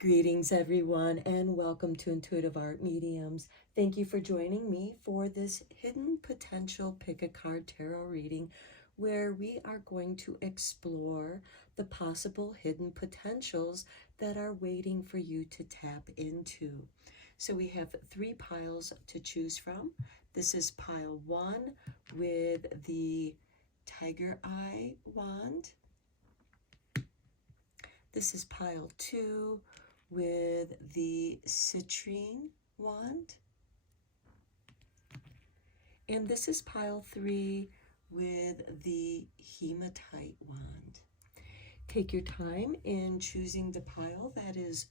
Greetings, everyone, and welcome to Intuitive Art Mediums. Thank you for joining me for this Hidden Potential Pick a Card Tarot reading, where we are going to explore the possible hidden potentials that are waiting for you to tap into. So we have three piles to choose from. This is pile one with the Tiger Eye wand. This is pile two with the citrine wand. And this is pile three with the hematite wand. Take your time in choosing the pile that is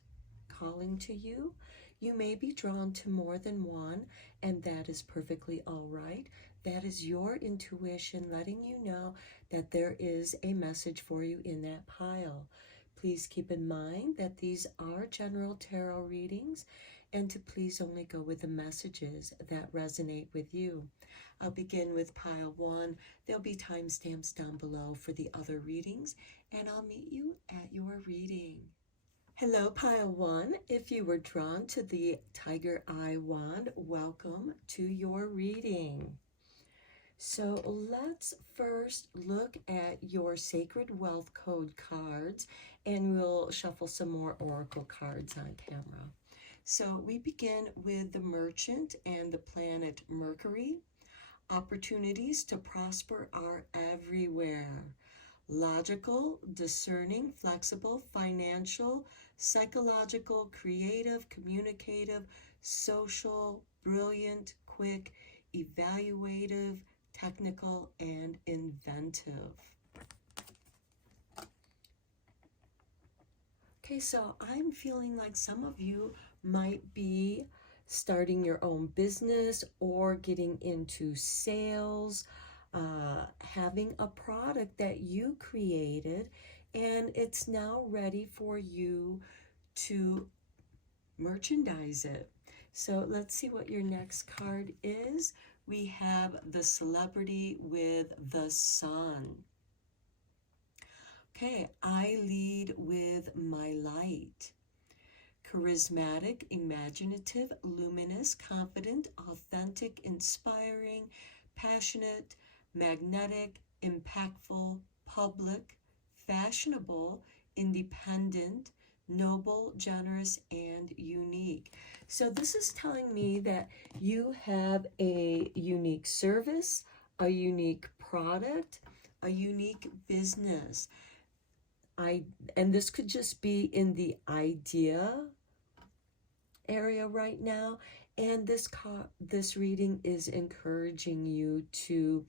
calling to you. You may be drawn to more than one, and that is perfectly all right. That is your intuition letting you know that there is a message for you in that pile. Please keep in mind that these are general tarot readings and to please only go with the messages that resonate with you. I'll begin with pile one. There'll be timestamps down below for the other readings, and I'll meet you at your reading. Hello, pile one. If you were drawn to the Tiger Eye wand, welcome to your reading. So let's first look at your Sacred Wealth Code cards, and we'll shuffle some more Oracle cards on camera. So we begin with the Merchant and the planet Mercury. Opportunities to prosper are everywhere. Logical, discerning, flexible, financial, psychological, creative, communicative, social, brilliant, quick, evaluative, technical, and inventive. Okay, so I'm feeling like some of you might be starting your own business or getting into sales, having a product that you created, and it's now ready for you to merchandise it. So let's see what your next card is. We have the Celebrity with the Sun. Okay, I lead with my light. Charismatic, imaginative, luminous, confident, authentic, inspiring, passionate, magnetic, impactful, public, fashionable, independent, noble, generous, and unique. So this is telling me that you have a unique service, a unique product, a unique business. And this could just be in the idea area right now, and this reading is encouraging you to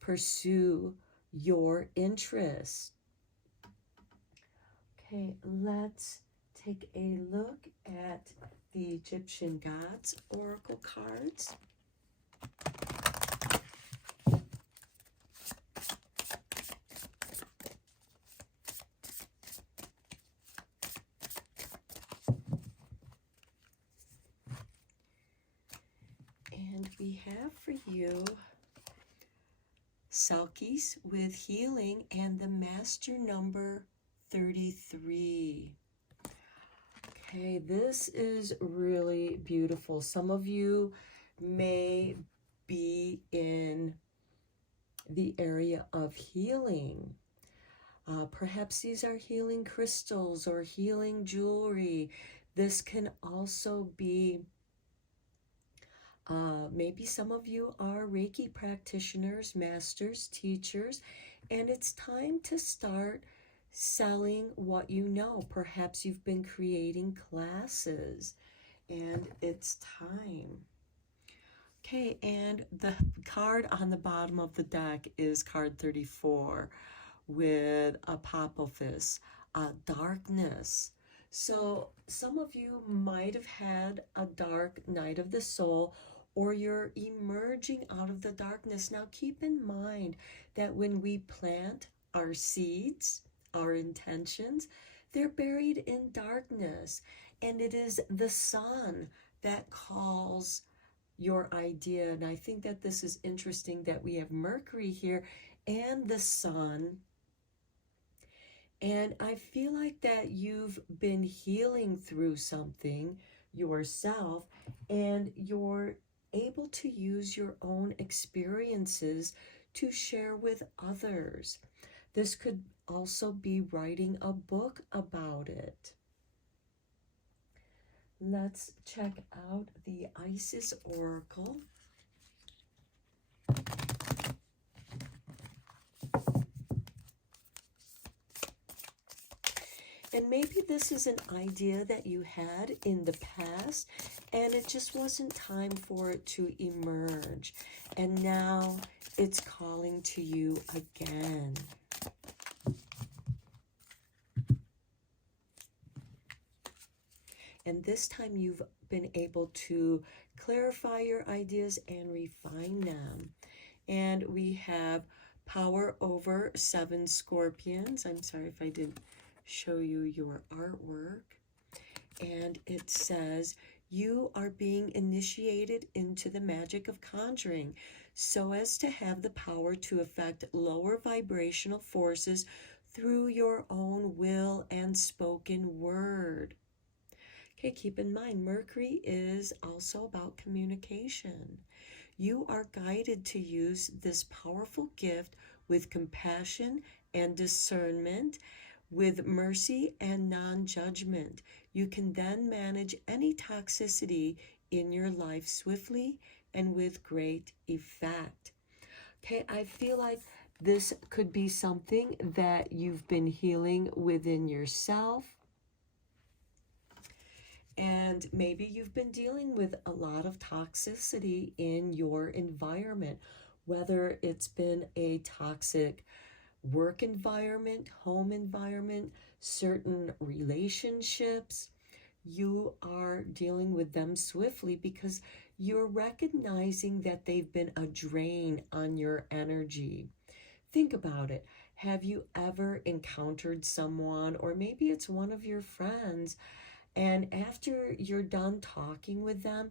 pursue your interests. Okay, let's take a look at the Egyptian Gods Oracle cards. And we have for you Selkies with healing and the master number 33. Okay, this is really beautiful. Some of you may be in the area of healing. Perhaps these are healing crystals or healing jewelry. This can also be maybe some of you are Reiki practitioners, masters, teachers, and it's time to start selling what you know. Perhaps you've been creating classes and it's time. Okay, and the card on the bottom of the deck is card 34 with Apophis, darkness. So some of you might have had a dark night of the soul, or you're emerging out of the darkness. Now keep in mind that when we plant our seeds, our intentions, they're buried in darkness, and it is the sun that calls your idea. And I think that this is interesting that we have Mercury here and the sun, And I feel like that you've been healing through something yourself, and you're able to use your own experiences to share with others. This could also be writing a book about it. Let's check out the Isis Oracle. And maybe this is an idea that you had in the past and it just wasn't time for it to emerge. And now it's calling to you again. And this time you've been able to clarify your ideas and refine them. And we have power over 7 scorpions. I'm sorry if I didn't show you your artwork. And it says, you are being initiated into the magic of conjuring so as to have the power to affect lower vibrational forces through your own will and spoken word. Okay, keep in mind, Mercury is also about communication. You are guided to use this powerful gift with compassion and discernment, with mercy and non-judgment. You can then manage any toxicity in your life swiftly and with great effect. Okay, I feel like this could be something that you've been healing within yourself. And maybe you've been dealing with a lot of toxicity in your environment, whether it's been a toxic work environment, home environment, certain relationships. You are dealing with them swiftly because you're recognizing that they've been a drain on your energy. Think about it. Have you ever encountered someone, or maybe it's one of your friends, and after you're done talking with them,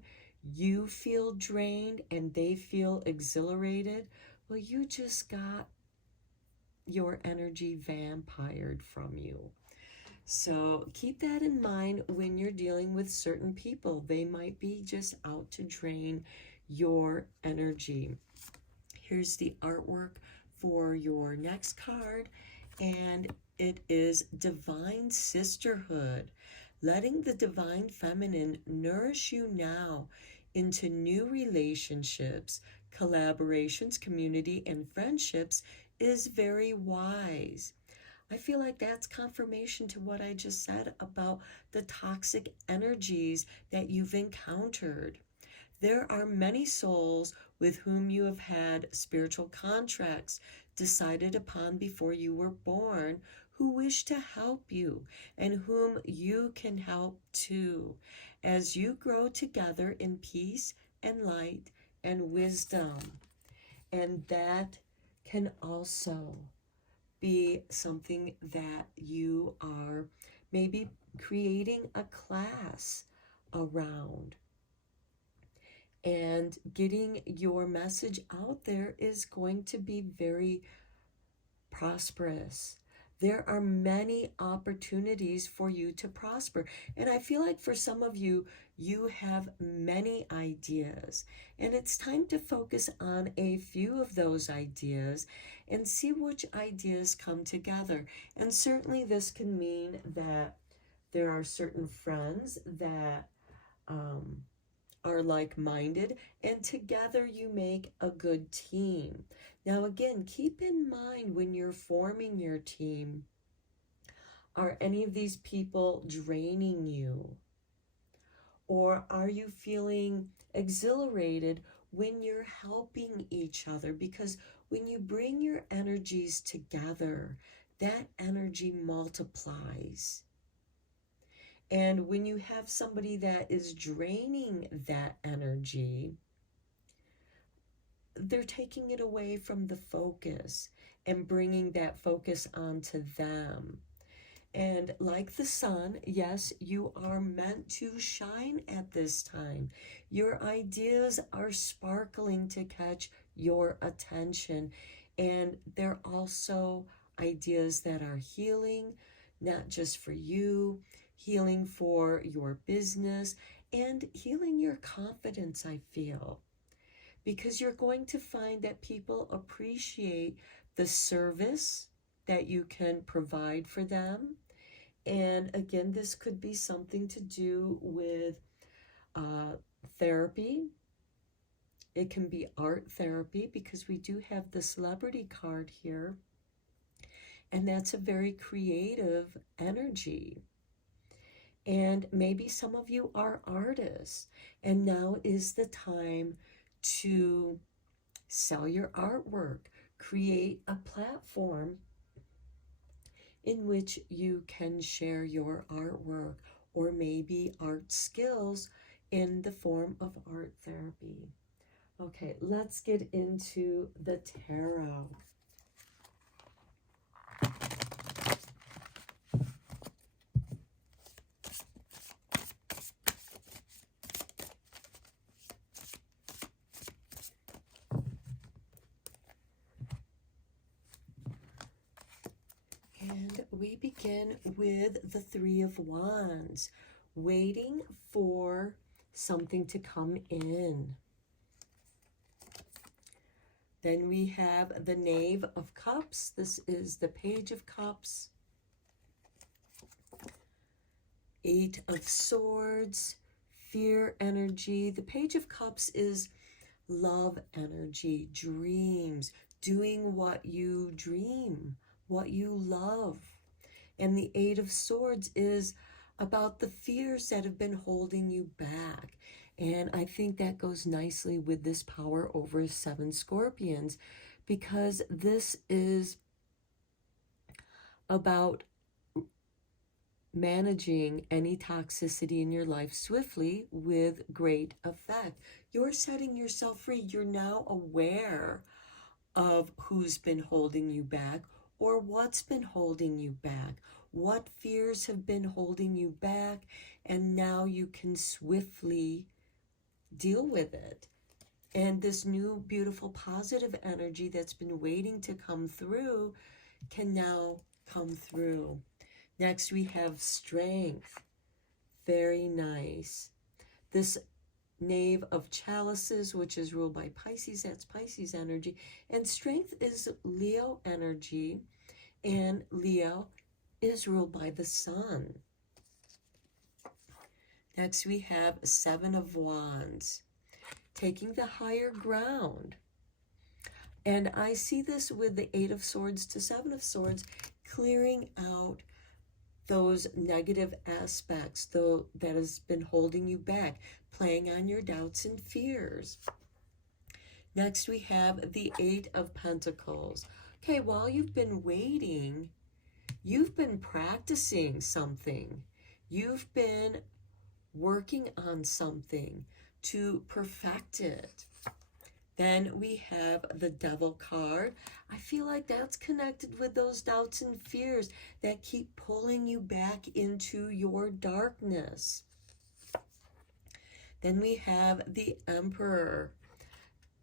you feel drained and they feel exhilarated? Well, you just got your energy vampired from you. So keep that in mind when you're dealing with certain people. They might be just out to drain your energy. Here's the artwork for your next card, and it is Divine Sisterhood. Letting the divine feminine nourish you now into new relationships, collaborations, community, and friendships is very wise. I feel like that's confirmation to what I just said about the toxic energies that you've encountered. There are many souls with whom you have had spiritual contracts decided upon before you were born, who wish to help you and whom you can help too, as you grow together in peace and light and wisdom. And that can also be something that you are maybe creating a class around. And getting your message out there is going to be very prosperous. There are many opportunities for you to prosper. And I feel like for some of you, you have many ideas. And it's time to focus on a few of those ideas and see which ideas come together. And certainly this can mean that there are certain friends that are like-minded, and together you make a good team. Now again, keep in mind when you're forming your team, are any of these people draining you? Or are you feeling exhilarated when you're helping each other? Because when you bring your energies together, that energy multiplies. And when you have somebody that is draining that energy, they're taking it away from the focus and bringing that focus onto them. And like the sun, yes, you are meant to shine at this time. Your ideas are sparkling to catch your attention. And they're also ideas that are healing, not just for you, healing for your business, and healing your confidence, I feel. Because you're going to find that people appreciate the service that you can provide for them. And again, this could be something to do with therapy. It can be art therapy, because we do have the celebrity card here. And that's a very creative energy. And maybe some of you are artists, and now is the time to sell your artwork, create a platform in which you can share your artwork, or maybe art skills in the form of art therapy. Okay, let's get into the tarot. And we begin with the Three of Wands, waiting for something to come in. Then we have the Knave of Cups. This is the Page of Cups. Eight of Swords, fear energy. The Page of Cups is love energy, dreams, doing what you dream, what you love. And the Eight of Swords is about the fears that have been holding you back. And I think that goes nicely with this power over 7 Scorpions, because this is about managing any toxicity in your life swiftly with great effect. You're setting yourself free. You're now aware of who's been holding you back, or what's been holding you back, what fears have been holding you back, and now you can swiftly deal with it. And this new, beautiful, positive energy that's been waiting to come through can now come through. Next, we have Strength. Very nice. This Knave of Chalices, which is ruled by Pisces, that's Pisces energy. And Strength is Leo energy, and Leo is ruled by the Sun. Next, we have Seven of Wands, taking the higher ground. And I see this with the Eight of Swords to Seven of Swords, clearing out those negative aspects, though, that has been holding you back, playing on your doubts and fears. Next, we have the Eight of Pentacles. Okay, while you've been waiting, you've been practicing something. You've been working on something to perfect it. Then we have the Devil card. I feel like that's connected with those doubts and fears that keep pulling you back into your darkness. Then we have the Emperor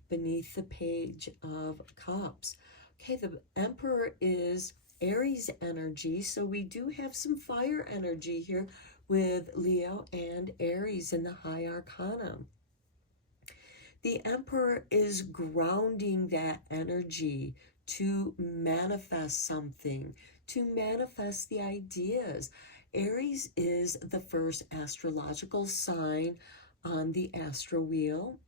beneath the Page of Cups. Okay, the Emperor is Aries energy, so we do have some fire energy here with Leo and Aries in the High Arcana. The Emperor is grounding that energy to manifest something, to manifest the ideas. Aries is the first astrological sign on the astro wheel.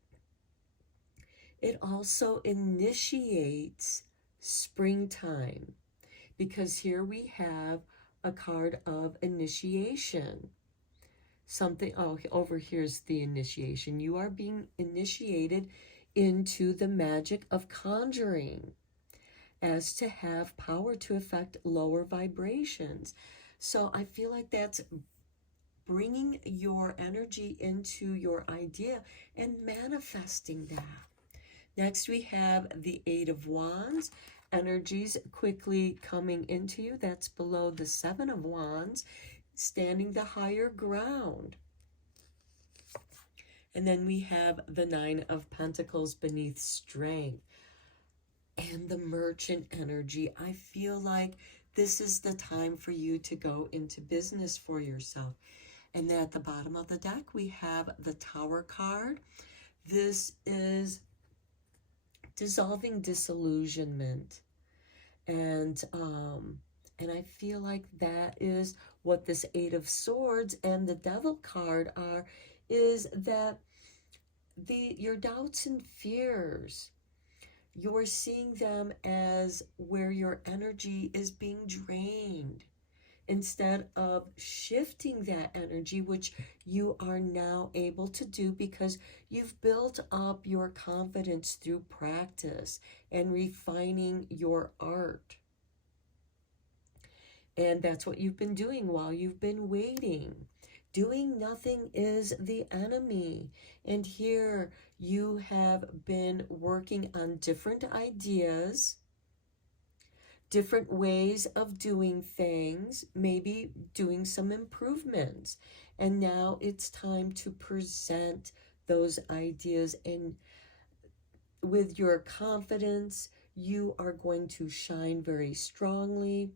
It also initiates springtime, because here we have a card of initiation. Something, oh, over here's the initiation. You are being initiated into the magic of conjuring, as to have power to affect lower vibrations. So I feel like that's bringing your energy into your idea and manifesting that. Next, we have the Eight of Wands. Energies quickly coming into you. That's below the Seven of Wands, standing the higher ground. And then we have the Nine of Pentacles beneath Strength. and the Merchant energy. I feel like this is the time for you to go into business for yourself. And then at the bottom of the deck, we have the Tower card. This is dissolving disillusionment. And I feel like that is what this Eight of Swords and the Devil card are, is that your doubts and fears, you're seeing them as where your energy is being drained, instead of shifting that energy, which you are now able to do because you've built up your confidence through practice and refining your art. And that's what you've been doing while you've been waiting. Doing nothing is the enemy. And here you have been working on different ideas, different ways of doing things, maybe doing some improvements. And now it's time to present those ideas. And with your confidence, you are going to shine very strongly,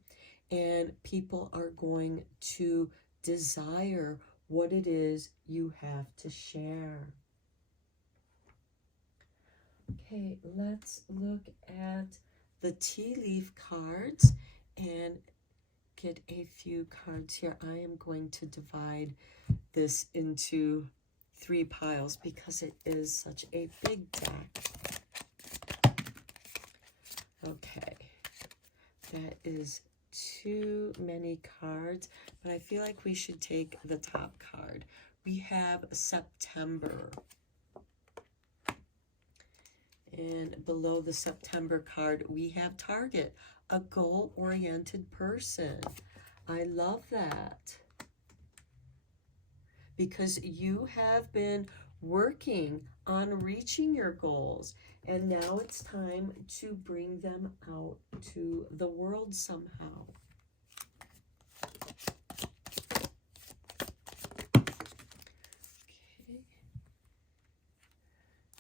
and people are going to desire what it is you have to share. Okay, let's look at the tea leaf cards and get a few cards here. I am going to divide this into 3 piles because it is such a big deck. Okay, that is too many cards, but I feel like we should take the top card. We have September. And below the September card, we have Target, a goal-oriented person. I love that, because you have been working on reaching your goals, and now it's time to bring them out to the world somehow. Okay.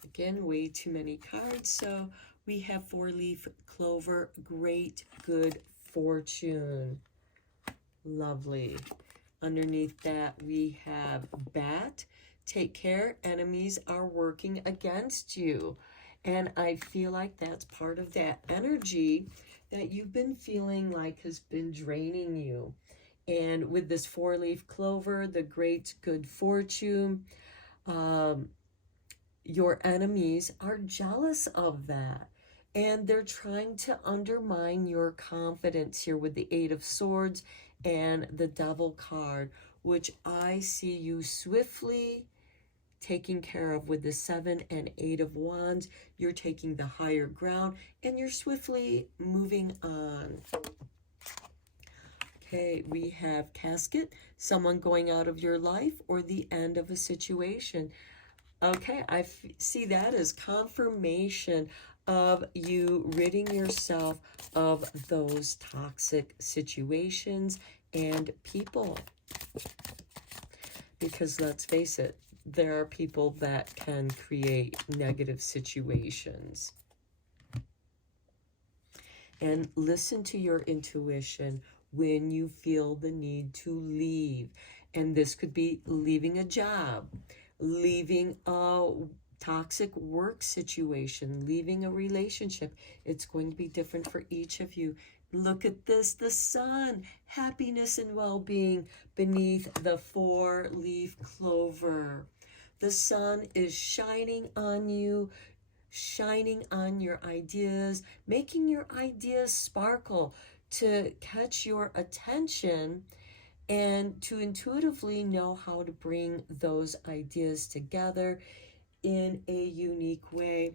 Again, way too many cards. So we have 4-leaf clover, great good fortune. Lovely. Underneath that, we have bat. Take care, enemies are working against you. And I feel like that's part of that energy that you've been feeling like has been draining you. And with this 4-leaf clover, the great good fortune, your enemies are jealous of that. And they're trying to undermine your confidence here with the 8 of Swords and the Devil card, which I see you swiftly taking care of with the 7 and 8 of Wands. You're taking the higher ground and you're swiftly moving on. Okay, we have Casket, someone going out of your life, or the end of a situation. Okay, I see that as confirmation of you ridding yourself of those toxic situations and people. Because let's face it, there are people that can create negative situations. And listen to your intuition when you feel the need to leave. And this could be leaving a job, leaving a toxic work situation, leaving a relationship. It's going to be different for each of you. Look at this, the sun, happiness and well-being beneath the 4-leaf clover. The sun is shining on you, shining on your ideas, making your ideas sparkle to catch your attention and to intuitively know how to bring those ideas together in a unique way.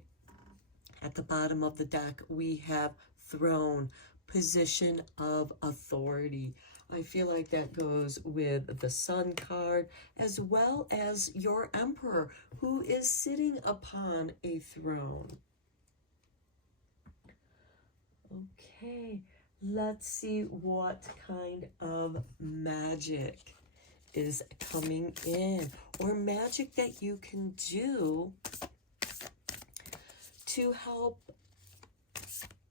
At the bottom of the deck, we have Throne, position of authority. I feel like that goes with the Sun card, as well as your Emperor, who is sitting upon a throne. Okay, let's see what kind of magic is coming in, or magic that you can do to help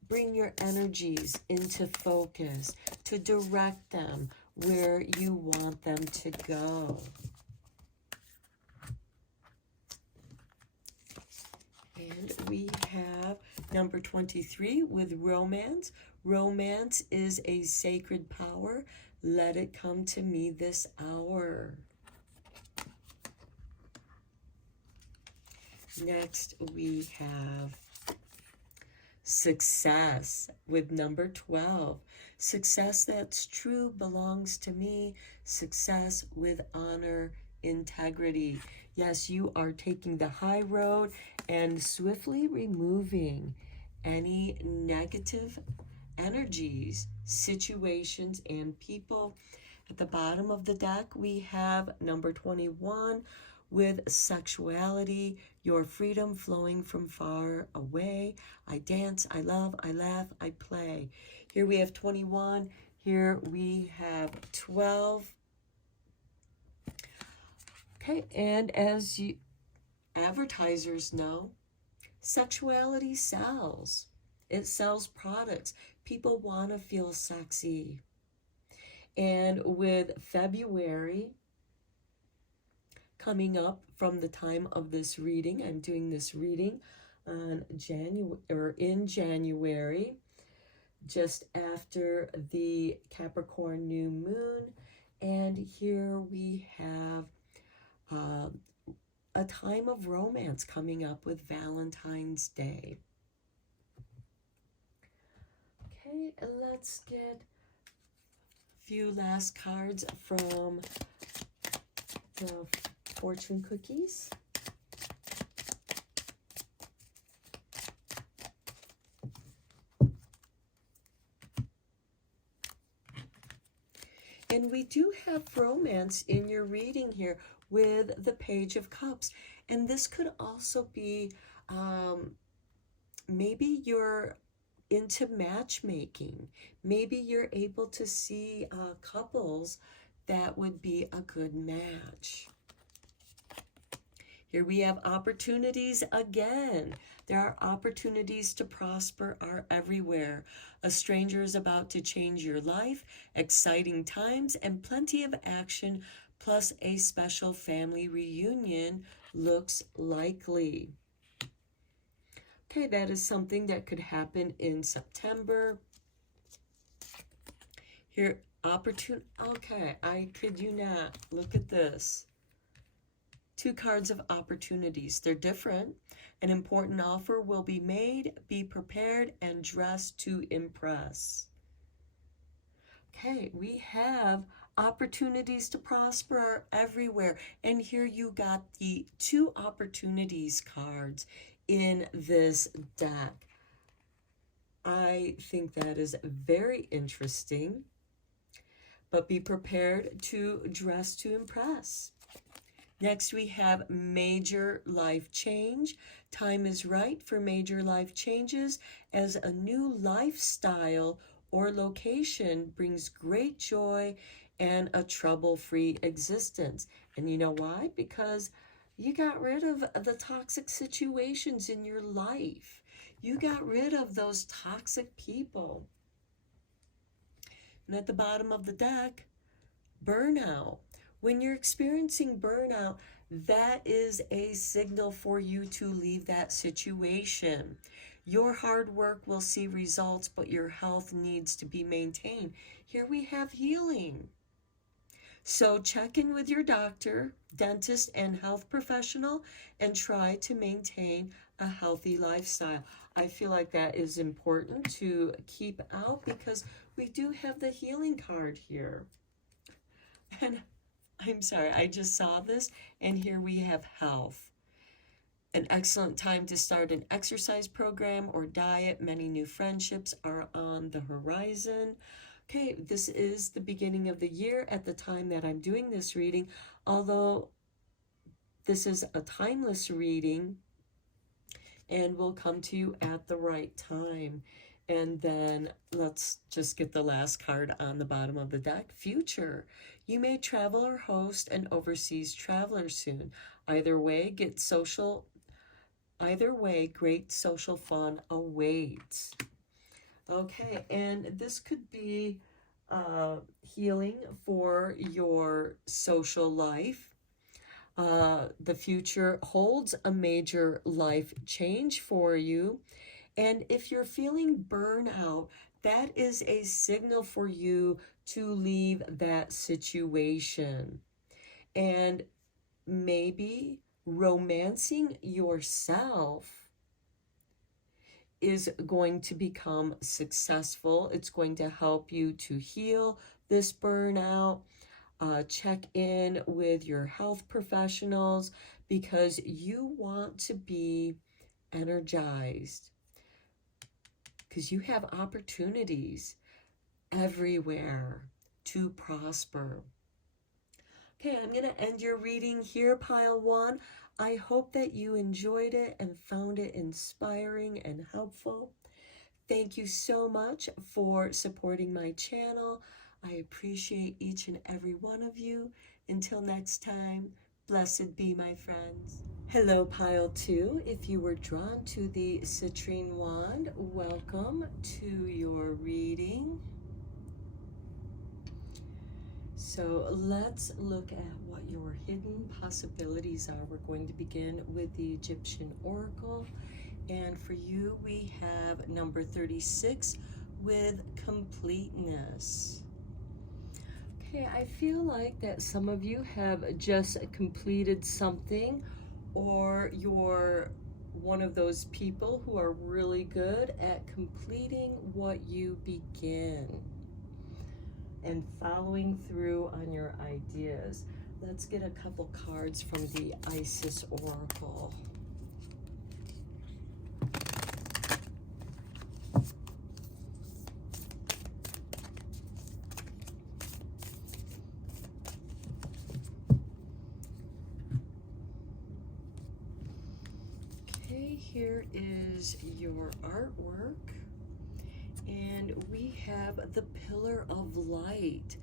bring your energies into focus, to direct them where you want them to go. And we have number 23 with romance. Romance is a sacred power. Let it come to me this hour. Next, we have success with number 12. Success that's true belongs to me. Success with honor, integrity. Yes, you are taking the high road and swiftly removing any negative energies, situations, and people. At the bottom of the deck, we have number 21 with sexuality, your freedom flowing from far away. I dance, I love, I laugh, I play. Here we have 21. Here we have 12. Okay, and as you advertisers know, sexuality sells. It sells products. People want to feel sexy. And with February coming up from the time of this reading, I'm doing this reading on in January, just after the Capricorn new moon. And here we have a time of romance coming up with Valentine's Day. Okay, let's get a few last cards from the fortune cookies. And we do have romance in your reading here with the Page of Cups. And this could also be maybe you're into matchmaking. Maybe you're able to see couples that would be a good match. Here we have opportunities again. There are opportunities to prosper are everywhere. A stranger is about to change your life, exciting times, and plenty of action, plus a special family reunion looks likely. Okay, that is something that could happen in September. Here, okay, I kid you not. Look at this. 2 cards of opportunities. They're different. An important offer will be made. Be prepared and dress to impress. Okay, we have opportunities to prosper are everywhere. And here you got the 2 opportunities cards in this deck. I think that is very interesting. But be prepared to dress to impress. Next, we have major life change. Time is right for major life changes as a new lifestyle or location brings great joy and a trouble-free existence. And you know why? Because you got rid of the toxic situations in your life. You got rid of those toxic people. And at the bottom of the deck, burnout. When you're experiencing burnout, that is a signal for you to leave that situation. Your hard work will see results, but your health needs to be maintained. Here we have healing. So check in with your doctor, dentist, and health professional and try to maintain a healthy lifestyle. I feel like that is important to keep out because we do have the healing card here. And I'm sorry, I just saw this, and here we have health. An excellent time to start an exercise program or diet. Many new friendships are on the horizon. Okay, this is the beginning of the year at the time that I'm doing this reading, although this is a timeless reading and will come to you at the right time. And then let's just get the last card on the bottom of the deck. Future. You may travel or host an overseas traveler soon. Either way, great social fun awaits. Okay, and this could be healing for your social life. The future holds a major life change for you. And if you're feeling burnout, that is a signal for you to leave that situation. And maybe romancing yourself is going to become successful. It's going to help you to heal this burnout. Check in with your health professionals because you want to be energized, because you have opportunities everywhere to prosper. Okay, I'm going to end your reading here, Pile 1. I hope that you enjoyed it and found it inspiring and helpful. Thank you so much for supporting my channel. I appreciate each and every one of you. Until next time, blessed be my friends. Hello, Pile 2. If you were drawn to the citrine wand, welcome to your reading. So let's look at what your hidden possibilities are. We're going to begin with the Egyptian Oracle. And for you, we have number 36 with completeness. Okay, I feel like that some of you have just completed something, or you're one of those people who are really good at completing what you begin and following through on your ideas. Let's get a couple cards from the Isis Oracle. Okay, here is your artwork. And we have the Pillar of Light.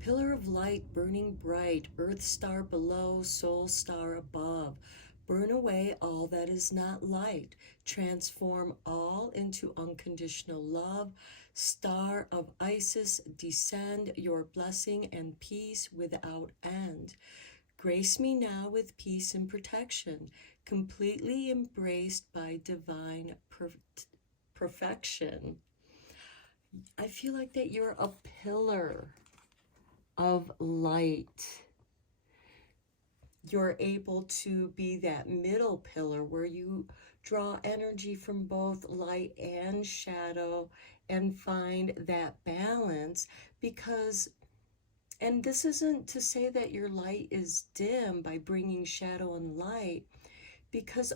Pillar of light burning bright, earth star below, soul star above. Burn away all that is not light. Transform all into unconditional love. Star of Isis, descend your blessing and peace without end. Grace me now with peace and protection, completely embraced by divine perfection. I feel like that you're a pillar of light. You're able to be that middle pillar where you draw energy from both light and shadow and find that balance. Because, and this isn't to say that your light is dim by bringing shadow and light, because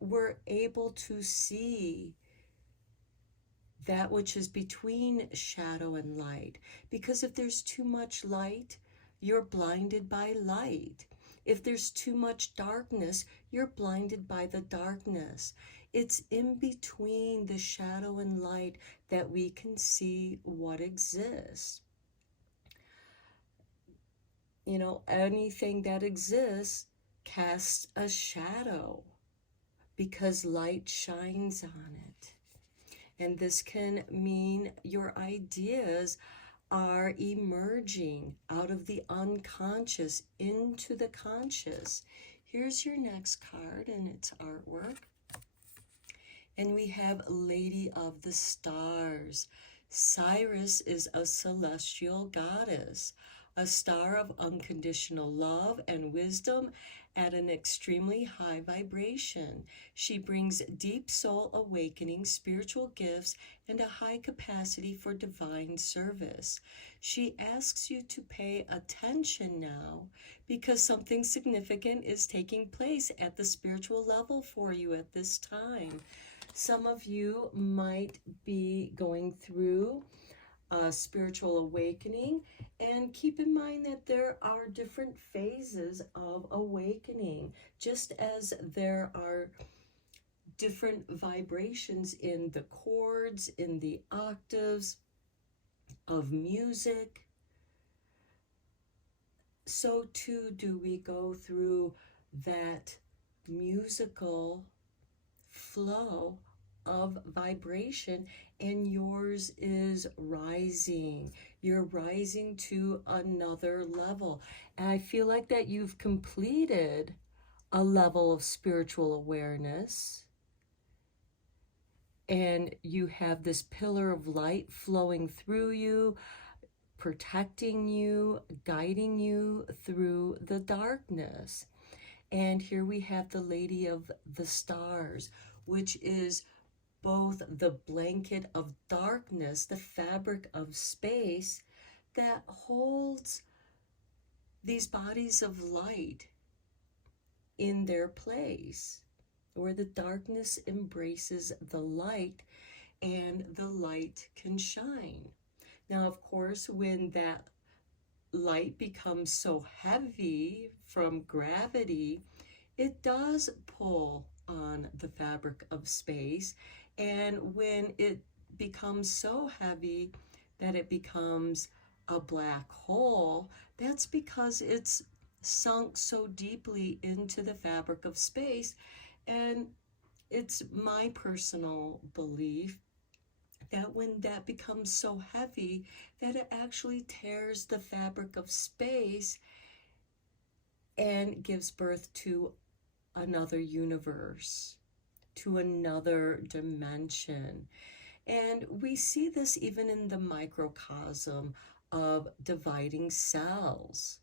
we're able to see that which is between shadow and light. Because if there's too much light, you're blinded by light. If there's too much darkness, you're blinded by the darkness. It's in between the shadow and light that we can see what exists. You know, anything that exists casts a shadow because light shines on it. And this can mean your ideas are emerging out of the unconscious into the conscious. Here's your next card, and it's artwork. And we have Lady of the Stars. Cyrus is a celestial goddess, a star of unconditional love and wisdom at an extremely high vibration. She brings deep soul awakening, spiritual gifts, and a high capacity for divine service. She asks you to pay attention now because something significant is taking place at the spiritual level for you at this time. Some of you might be going through a spiritual awakening, and keep in mind that there are different phases of awakening, just as there are different vibrations in the chords, in the octaves of music. So too do we go through that musical flow of vibration, and yours is rising. You're rising to another level. And I feel like that you've completed a level of spiritual awareness, and you have this pillar of light flowing through you, protecting you, guiding you through the darkness. And here we have the Lady of the Stars, which is both the blanket of darkness, the fabric of space that holds these bodies of light in their place, where the darkness embraces the light and the light can shine. Now, of course, when that light becomes so heavy from gravity, it does pull on the fabric of space. And when it becomes so heavy that it becomes a black hole, that's because it's sunk so deeply into the fabric of space. And it's my personal belief that when that becomes so heavy that it actually tears the fabric of space and gives birth to another universe, to another dimension. And we see this even in the microcosm of dividing cells,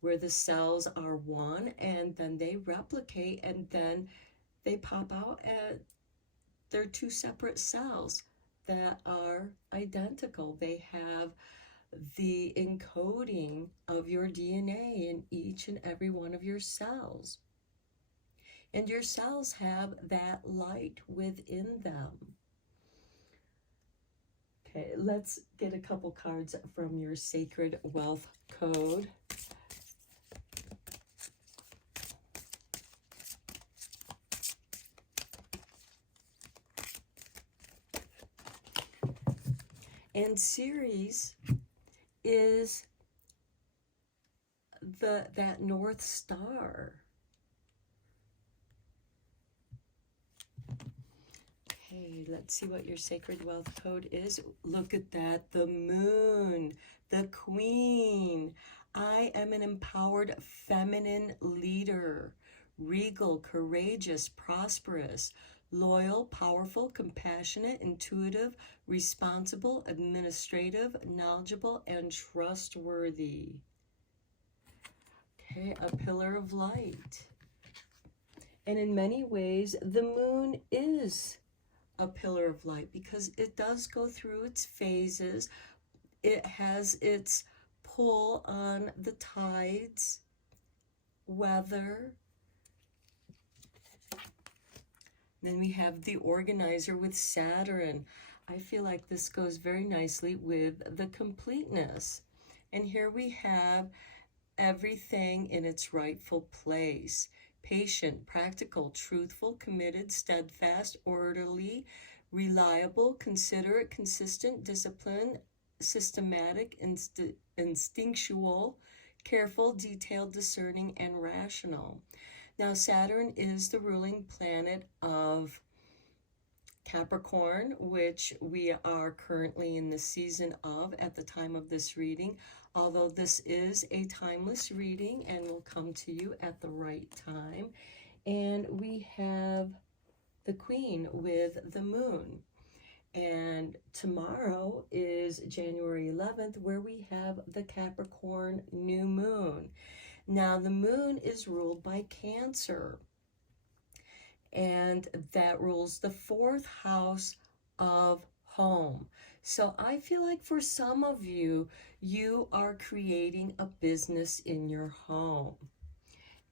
where the cells are one and then they replicate and then they pop out and they're two separate cells that are identical. They have the encoding of your DNA in each and every one of your cells. And your cells have that light within them. Okay, let's get a couple cards from your Sacred Wealth Code. And Ceres is that North Star. Okay, let's see what your Sacred Wealth Code is. Look at that, the moon, the queen. I am an empowered feminine leader, regal, courageous, prosperous, loyal, powerful, compassionate, intuitive, responsible, administrative, knowledgeable, and trustworthy. Okay, a pillar of light. And in many ways, the moon is a pillar of light because it does go through its phases. It has its pull on the tides, weather. Then we have the organizer with Saturn. I feel like this goes very nicely with the completeness. And here we have everything in its rightful place. Patient, practical, truthful, committed, steadfast, orderly, reliable, considerate, consistent, disciplined, systematic, instinctual, careful, detailed, discerning, and rational. Now, Saturn is the ruling planet of Capricorn, which we are currently in the season of at the time of this reading, although this is a timeless reading and will come to you at the right time. And we have the Queen with the moon. And tomorrow is January 11th, where we have the Capricorn new moon. Now, the moon is ruled by Cancer, and that rules the 4th house of home. So I feel like for some of you, you are creating a business in your home.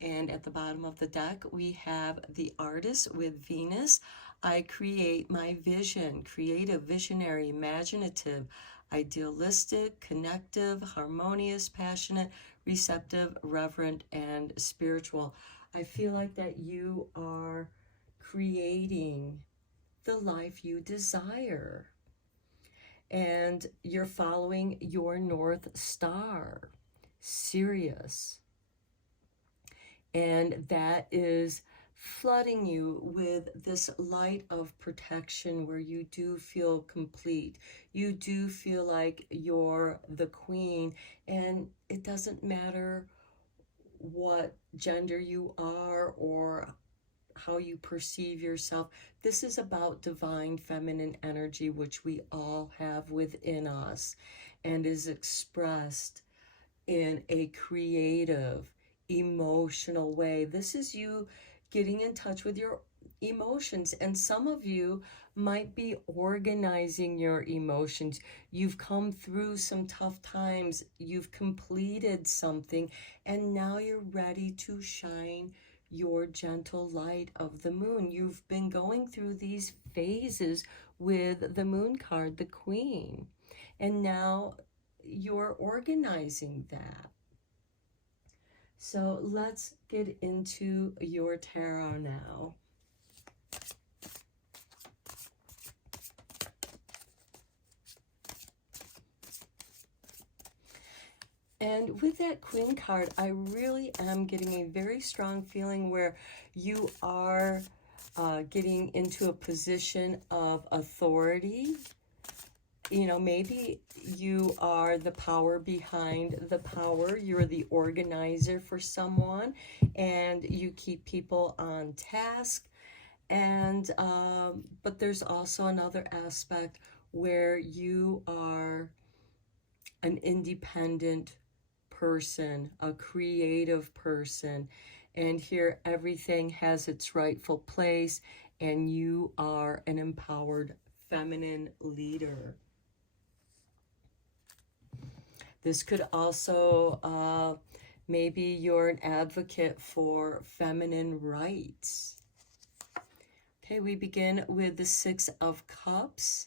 And at the bottom of the deck, we have the Artist with Venus. I create my vision, creative, visionary, imaginative, idealistic, connective, harmonious, passionate, receptive, reverent, and spiritual. I feel like that you are creating the life you desire. And you're following your North Star, Sirius. And that is flooding you with this light of protection where you do feel complete. You do feel like you're the queen, and it doesn't matter what gender you are or how you perceive yourself. This is about divine feminine energy, which we all have within us and is expressed in a creative, emotional way. This is you getting in touch with your emotions. And some of you might be organizing your emotions. You've come through some tough times. You've completed something, and now you're ready to shine your gentle light of the moon. You've been going through these phases with the moon card, the queen, and now you're organizing that. So let's get into your tarot now. And with that Queen card, I really am getting a very strong feeling where you are getting into a position of authority. You know, maybe you are the power behind the power. You're the organizer for someone, and you keep people on task. And but there's also another aspect where you are an independent person, a creative person, and here everything has its rightful place, and you are an empowered feminine leader. This could also, maybe you're an advocate for feminine rights. Okay, we begin with the Six of Cups.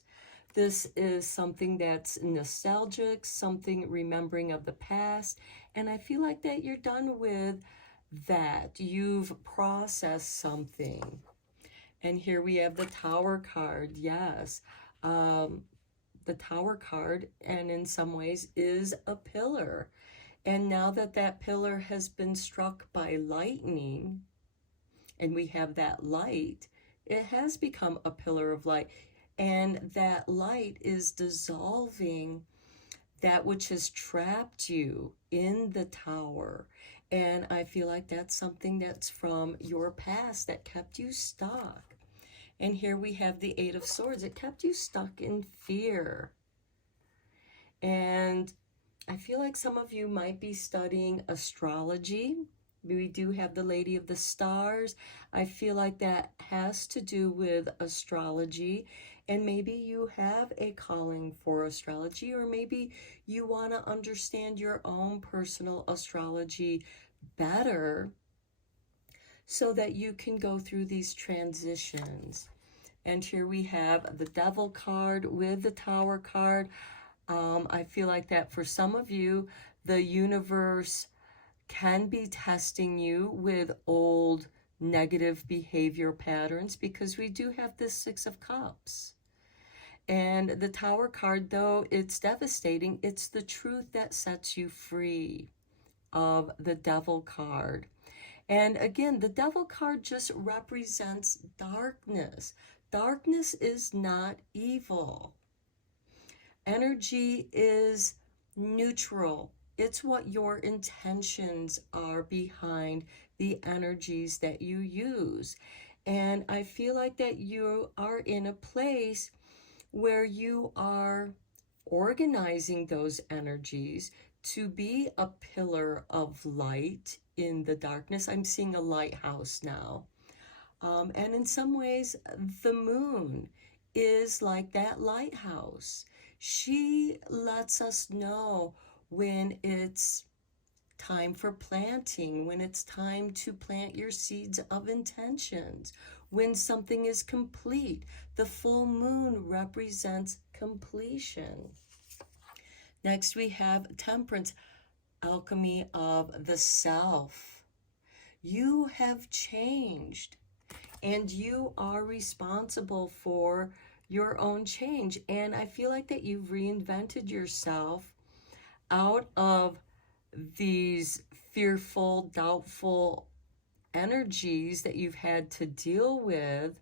This is something that's nostalgic, something remembering of the past. And I feel like that you're done with that. You've processed something. And here we have the Tower card. Yes. The Tower card, and in some ways, is a pillar. And now that that pillar has been struck by lightning, and we have that light, it has become a pillar of light. And that light is dissolving that which has trapped you in the tower. And I feel like that's something that's from your past that kept you stuck. And here we have the Eight of Swords. It kept you stuck in fear. And I feel like some of you might be studying astrology. We do have the Lady of the Stars. I feel like that has to do with astrology. And maybe you have a calling for astrology, or maybe you want to understand your own personal astrology better so that you can go through these transitions. And here we have the Devil card with the Tower card. I feel like that for some of you, the universe can be testing you with old negative behavior patterns, because we do have this Six of Cups. And the Tower card, though it's devastating, it's the truth that sets you free of the Devil card. And again, the Devil card just represents darkness. Darkness is not evil. Energy is neutral. It's what your intentions are behind the energies that you use. And I feel like that you are in a place where you are organizing those energies to be a pillar of light in the darkness. I'm seeing a lighthouse now. And in some ways, the moon is like that lighthouse. She lets us know when it's time for planting, when it's time to plant your seeds of intentions, when something is complete. The full moon represents completion. Next, we have Temperance, alchemy of the self. You have changed, and you are responsible for your own change. And I feel like that you've reinvented yourself out of these fearful, doubtful energies that you've had to deal with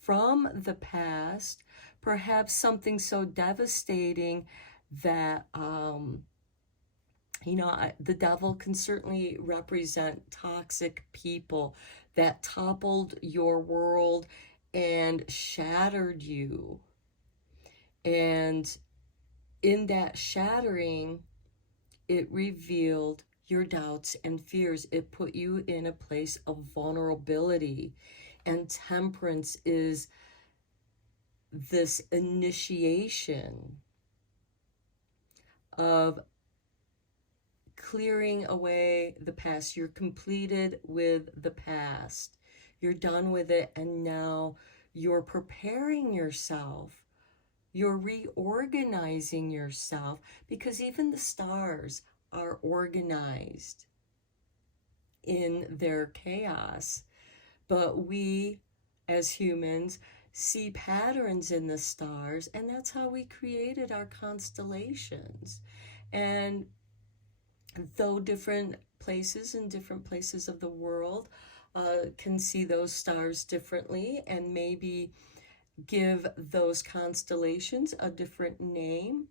from the past, perhaps something so devastating that, the devil can certainly represent toxic people that toppled your world and shattered you. And in that shattering, it revealed your doubts and fears. It put you in a place of vulnerability. And temperance is this initiation of clearing away the past. You're completed with the past. You're done with it, and now you're preparing yourself. You're reorganizing yourself, because even the stars are organized in their chaos. But we, as humans, see patterns in the stars, and that's how we created our constellations. And though different places in different places of the world can see those stars differently and maybe give those constellations a different name,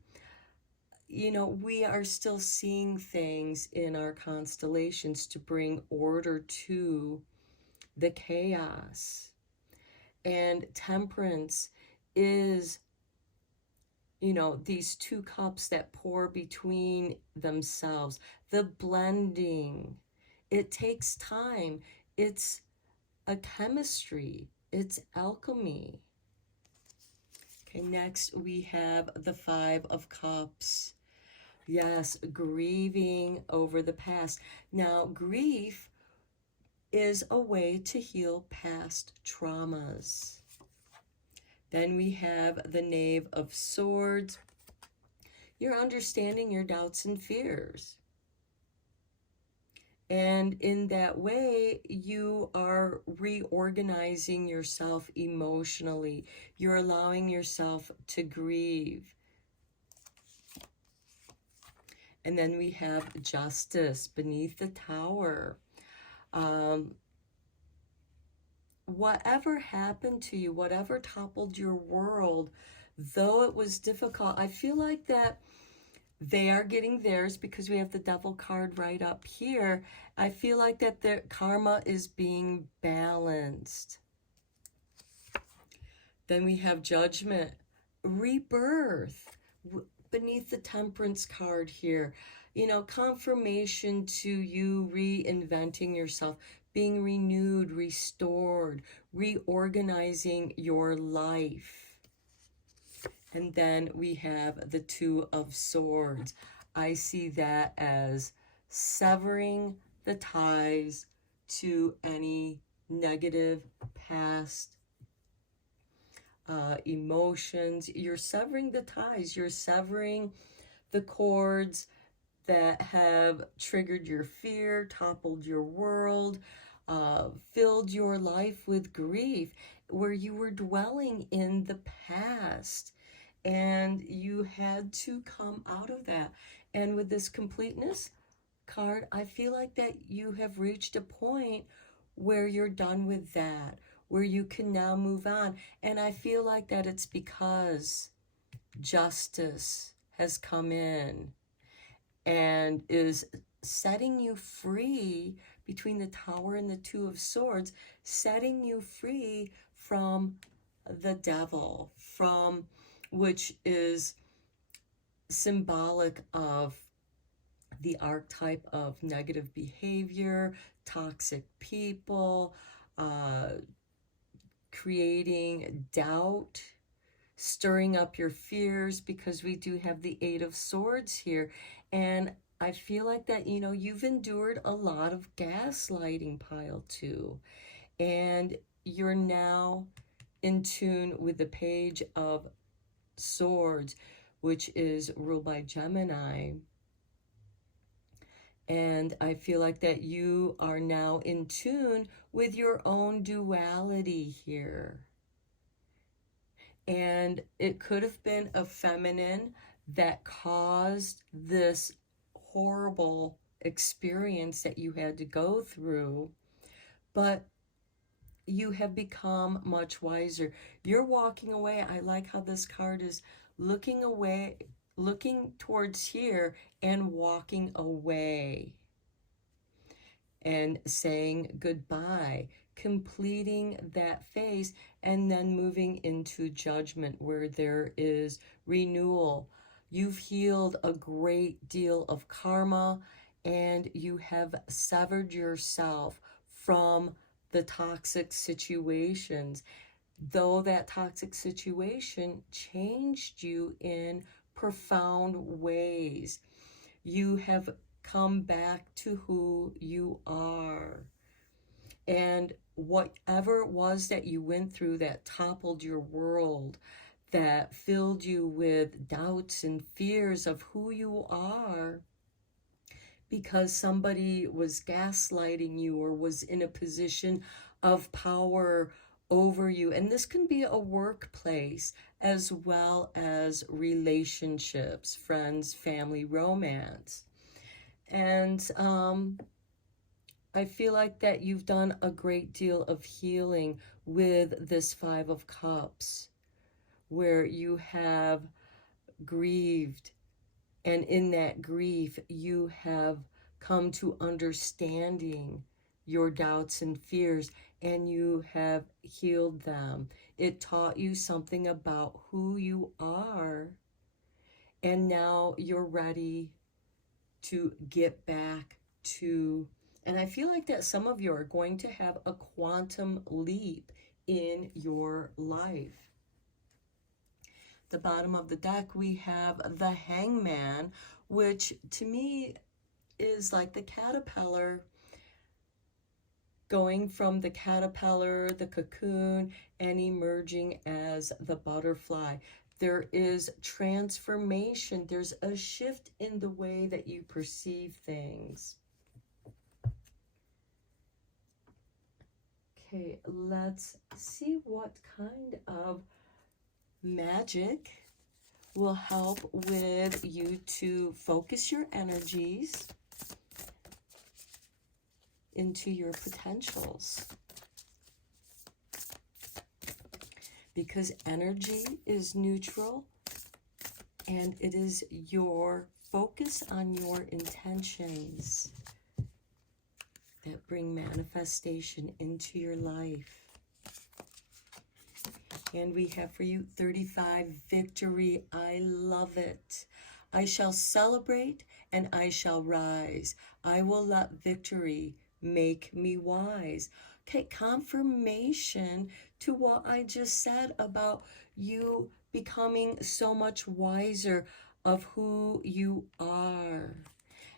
we are still seeing things in our constellations to bring order to the chaos. And temperance is, these two cups that pour between themselves, the blending. It takes time. It's a chemistry. It's alchemy. Okay, next we have the Five of Cups. Yes, grieving over the past. Now, grief is a way to heal past traumas. Then we have the Knave of Swords. You're understanding your doubts and fears. And in that way, you are reorganizing yourself emotionally. You're allowing yourself to grieve. And then we have Justice beneath the Tower. Whatever happened to you, whatever toppled your world, though it was difficult, I feel like that they are getting theirs, because we have the Devil card right up here. I feel like that their karma is being balanced. Then we have Judgment, rebirth, beneath the Temperance card here. Confirmation to you reinventing yourself, being renewed, restored, reorganizing your life. And then we have the Two of Swords. I see that as severing the ties to any negative past emotions. You're severing the ties. You're severing the cords that have triggered your fear, toppled your world, filled your life with grief, where you were dwelling in the past. And you had to come out of that. And with this completeness card, I feel like that you have reached a point where you're done with that, where you can now move on. And I feel like that it's because Justice has come in and is setting you free between the Tower and the Two of Swords, setting you free from the devil, which is symbolic of the archetype of negative behavior, toxic people, creating doubt, stirring up your fears, because we do have the Eight of Swords here. And I feel like that, you've endured a lot of gaslighting, pile two. And you're now in tune with the Page of Swords, which is ruled by Gemini. And I feel like that you are now in tune with your own duality here. And it could have been a feminine that caused this horrible experience that you had to go through. but you have become much wiser. You're walking away. I like how this card is looking away, looking towards here and walking away and saying goodbye, completing that phase, and then moving into judgment where there is renewal. You've healed a great deal of karma and you have severed yourself from the toxic situations, though that toxic situation changed you in profound ways. You have come back to who you are. And whatever it was that you went through that toppled your world, that filled you with doubts and fears of who you are, because somebody was gaslighting you or was in a position of power over you. And this can be a workplace as well as relationships, friends, family, romance. And I feel like that you've done a great deal of healing with this Five of Cups, where you have grieved, and in that grief you have come to understanding your doubts and fears, and you have healed them. It taught you something about who you are, and now you're ready to get back to, and I feel like that some of you are going to have a quantum leap in your life. The bottom of the deck, we have the Hangman, which to me is like the caterpillar, going from the caterpillar, the cocoon, and emerging as the butterfly. There is transformation. There's a shift in the way that you perceive things. Okay, let's see what kind of magic will help with you to focus your energies into your potentials. Because energy is neutral and it is your focus on your intentions that bring manifestation into your life. And we have for you 35, victory. I love it. I shall celebrate and I shall rise. I will let victory make me wise. Okay, confirmation to what I just said about you becoming so much wiser of who you are.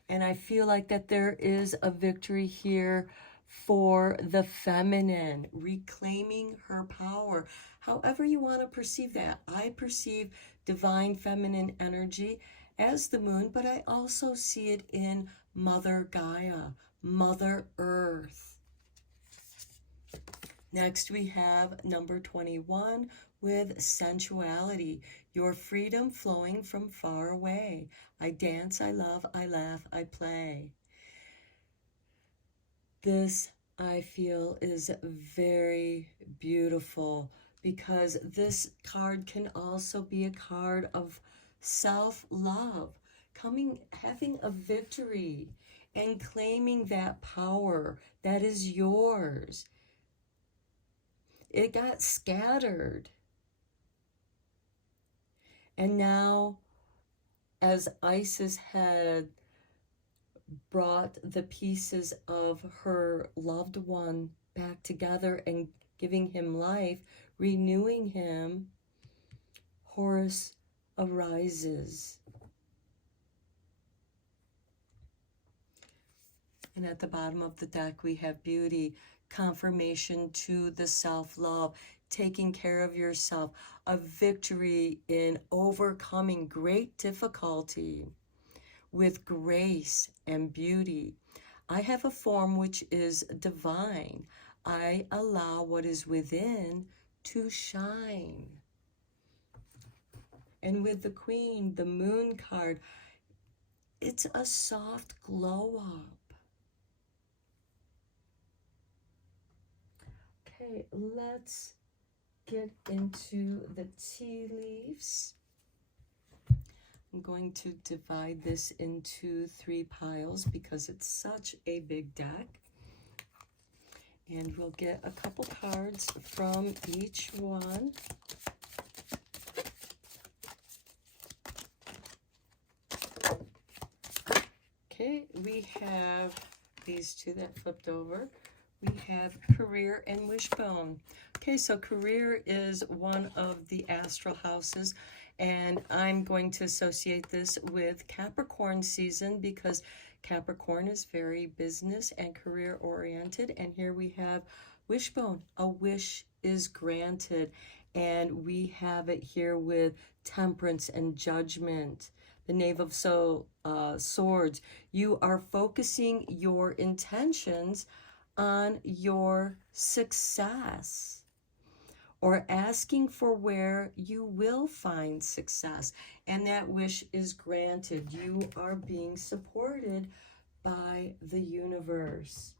And I feel like that there is a victory here for the feminine, reclaiming her power. However you want to perceive that. I perceive divine feminine energy as the moon, but I also see it in Mother Gaia, Mother Earth. Next we have number 21 with sensuality, your freedom flowing from far away. I dance, I love, I laugh, I play. This, I feel, is very beautiful because this card can also be a card of self-love, having a victory and claiming that power that is yours. It got scattered. And now, as Isis had brought the pieces of her loved one back together and giving him life, renewing him, Horus arises. And at the bottom of the deck, we have beauty, confirmation to the self-love, taking care of yourself, a victory in overcoming great difficulty with grace and beauty. I have a form which is divine. I allow what is within to shine. And with the Queen, the Moon card, it's a soft glow up. Okay, let's get into the tea leaves. I'm going to divide this into 3 piles because it's such a big deck. And we'll get a couple cards from each one. Okay, we have these 2 that flipped over. We have career and wishbone. Okay, so career is one of the astral houses, and I'm going to associate this with Capricorn season because Capricorn is very business and career oriented. And here we have wishbone. A wish is granted, and we have it here with temperance and judgment. The Knave of Swords. You are focusing your intentions on your success, or asking for where you will find success, and that wish is granted. You are being supported by the universe.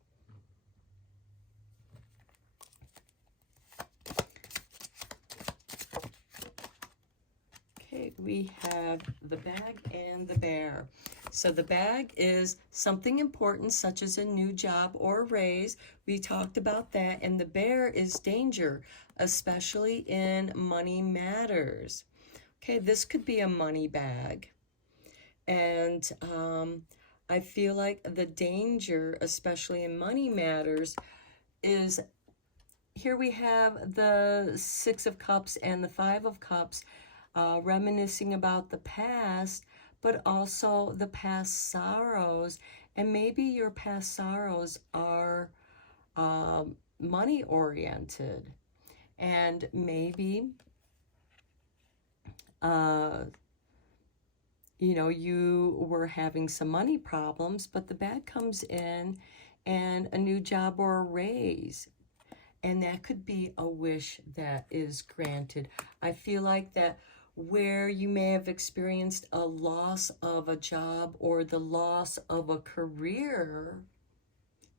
Okay, we have the bag and the bear. So the bag is something important, such as a new job or raise. We talked about that. And the bear is danger, especially in money matters. Okay, this could be a money bag. And I feel like the danger, especially in money matters, is here we have the 6 of Cups and the 5 of Cups, reminiscing about the past, but also the past sorrows. And maybe your past sorrows are money oriented, and maybe you know, you were having some money problems, but the bag comes in and a new job or a raise. And that could be a wish that is granted. I feel like that where you may have experienced a loss of a job or the loss of a career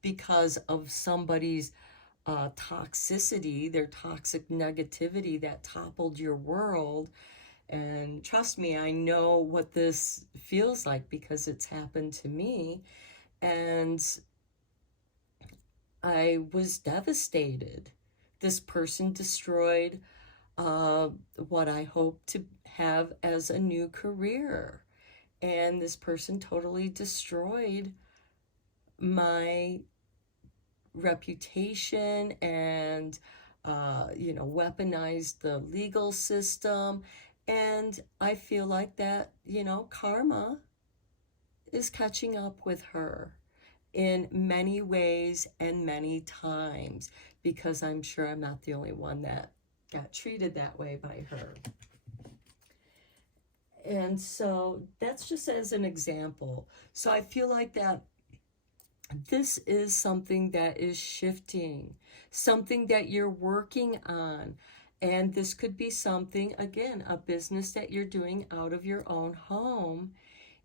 because of somebody's toxicity, their toxic negativity that toppled your world. And trust me, I know what this feels like because it's happened to me. And I was devastated. This person destroyed what I hope to have as a new career. And this person totally destroyed my reputation and, you know, weaponized the legal system. And I feel like that, you know, karma is catching up with her in many ways and many times, because I'm sure I'm not the only one that got treated that way by her. And so that's just as an example. So I feel like that this is something that is shifting, something that you're working on. And this could be something, again, a business that you're doing out of your own home.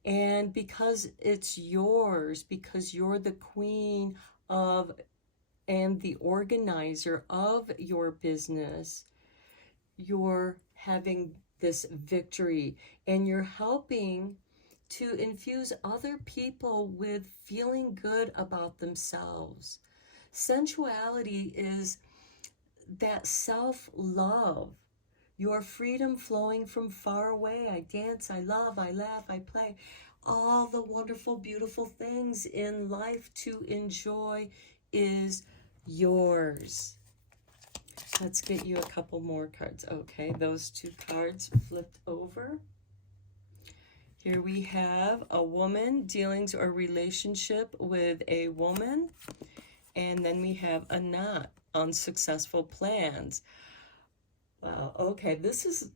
And because it's yours, because you're the queen of and the organizer of your business, you're having this victory, and you're helping to infuse other people with feeling good about themselves. Sensuality is that self-love, your freedom flowing from far away. I dance, I love, I laugh, I play. All the wonderful, beautiful things in life to enjoy is yours. Let's get you a couple more cards. Okay, those 2 cards flipped over. Here we have a woman, dealings or relationship with a woman. And then we have a knot, unsuccessful plans. Wow, okay, this is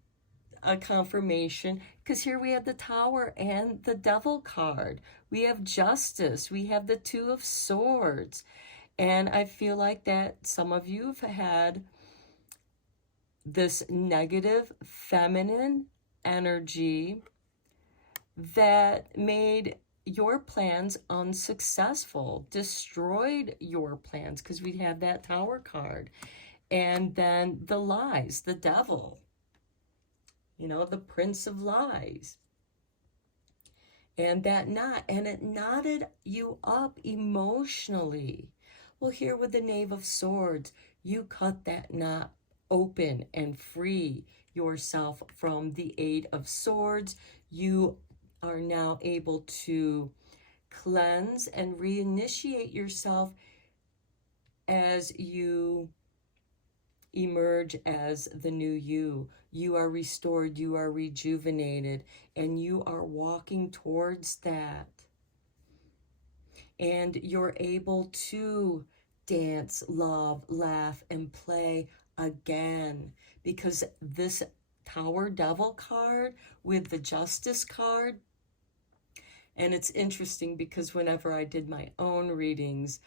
a confirmation, because here we have the Tower and the Devil card. We have Justice. We have the 2 of Swords. And I feel like that some of you have had this negative feminine energy that made your plans unsuccessful, destroyed your plans, because we have that Tower card. And then the lies, the devil, you know, the prince of lies. And that knot, and it knotted you up emotionally. Well, here with the Knave of Swords, you cut that knot open and free yourself from the Eight of Swords. You are now able to cleanse and reinitiate yourself as you emerge as the new you. You are restored, you are rejuvenated, and you are walking towards that. And you're able to dance, love, laugh, and play again, because this Tower Devil card with the Justice card, and it's interesting because whenever I did my own readings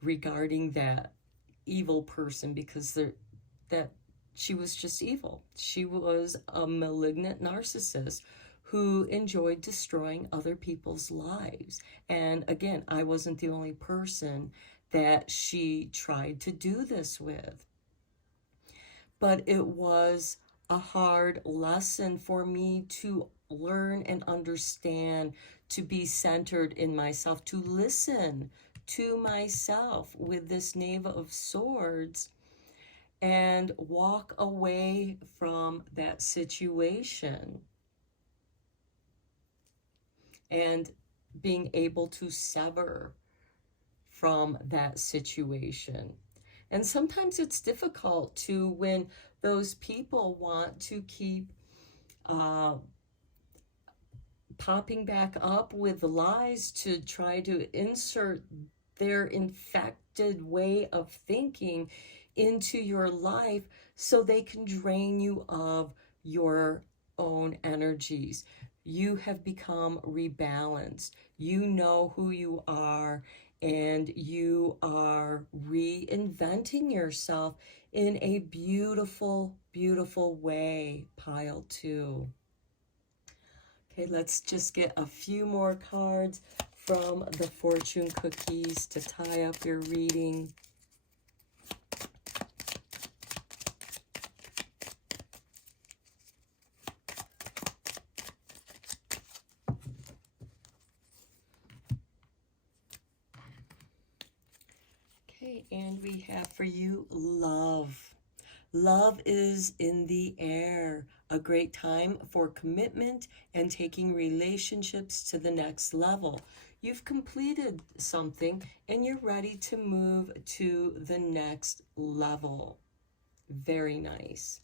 regarding that evil person, because that she was just evil. She was a malignant narcissist who enjoyed destroying other people's lives. And again, I wasn't the only person that she tried to do this with. But it was a hard lesson for me to learn and understand, to be centered in myself, to listen to myself with this Knave of Swords, and walk away from that situation, and being able to sever from that situation. And sometimes it's difficult to, when those people want to keep popping back up with lies to try to insert their infected way of thinking into your life so they can drain you of your own energies. You have become rebalanced. You know who you are, and you are reinventing yourself in a beautiful, beautiful way, pile 2. Okay, let's just get a few more cards from the fortune cookies to tie up your reading. Okay, and we have for you love. Love is in the air, a great time for commitment and taking relationships to the next level. You've completed something and you're ready to move to the next level. Very nice.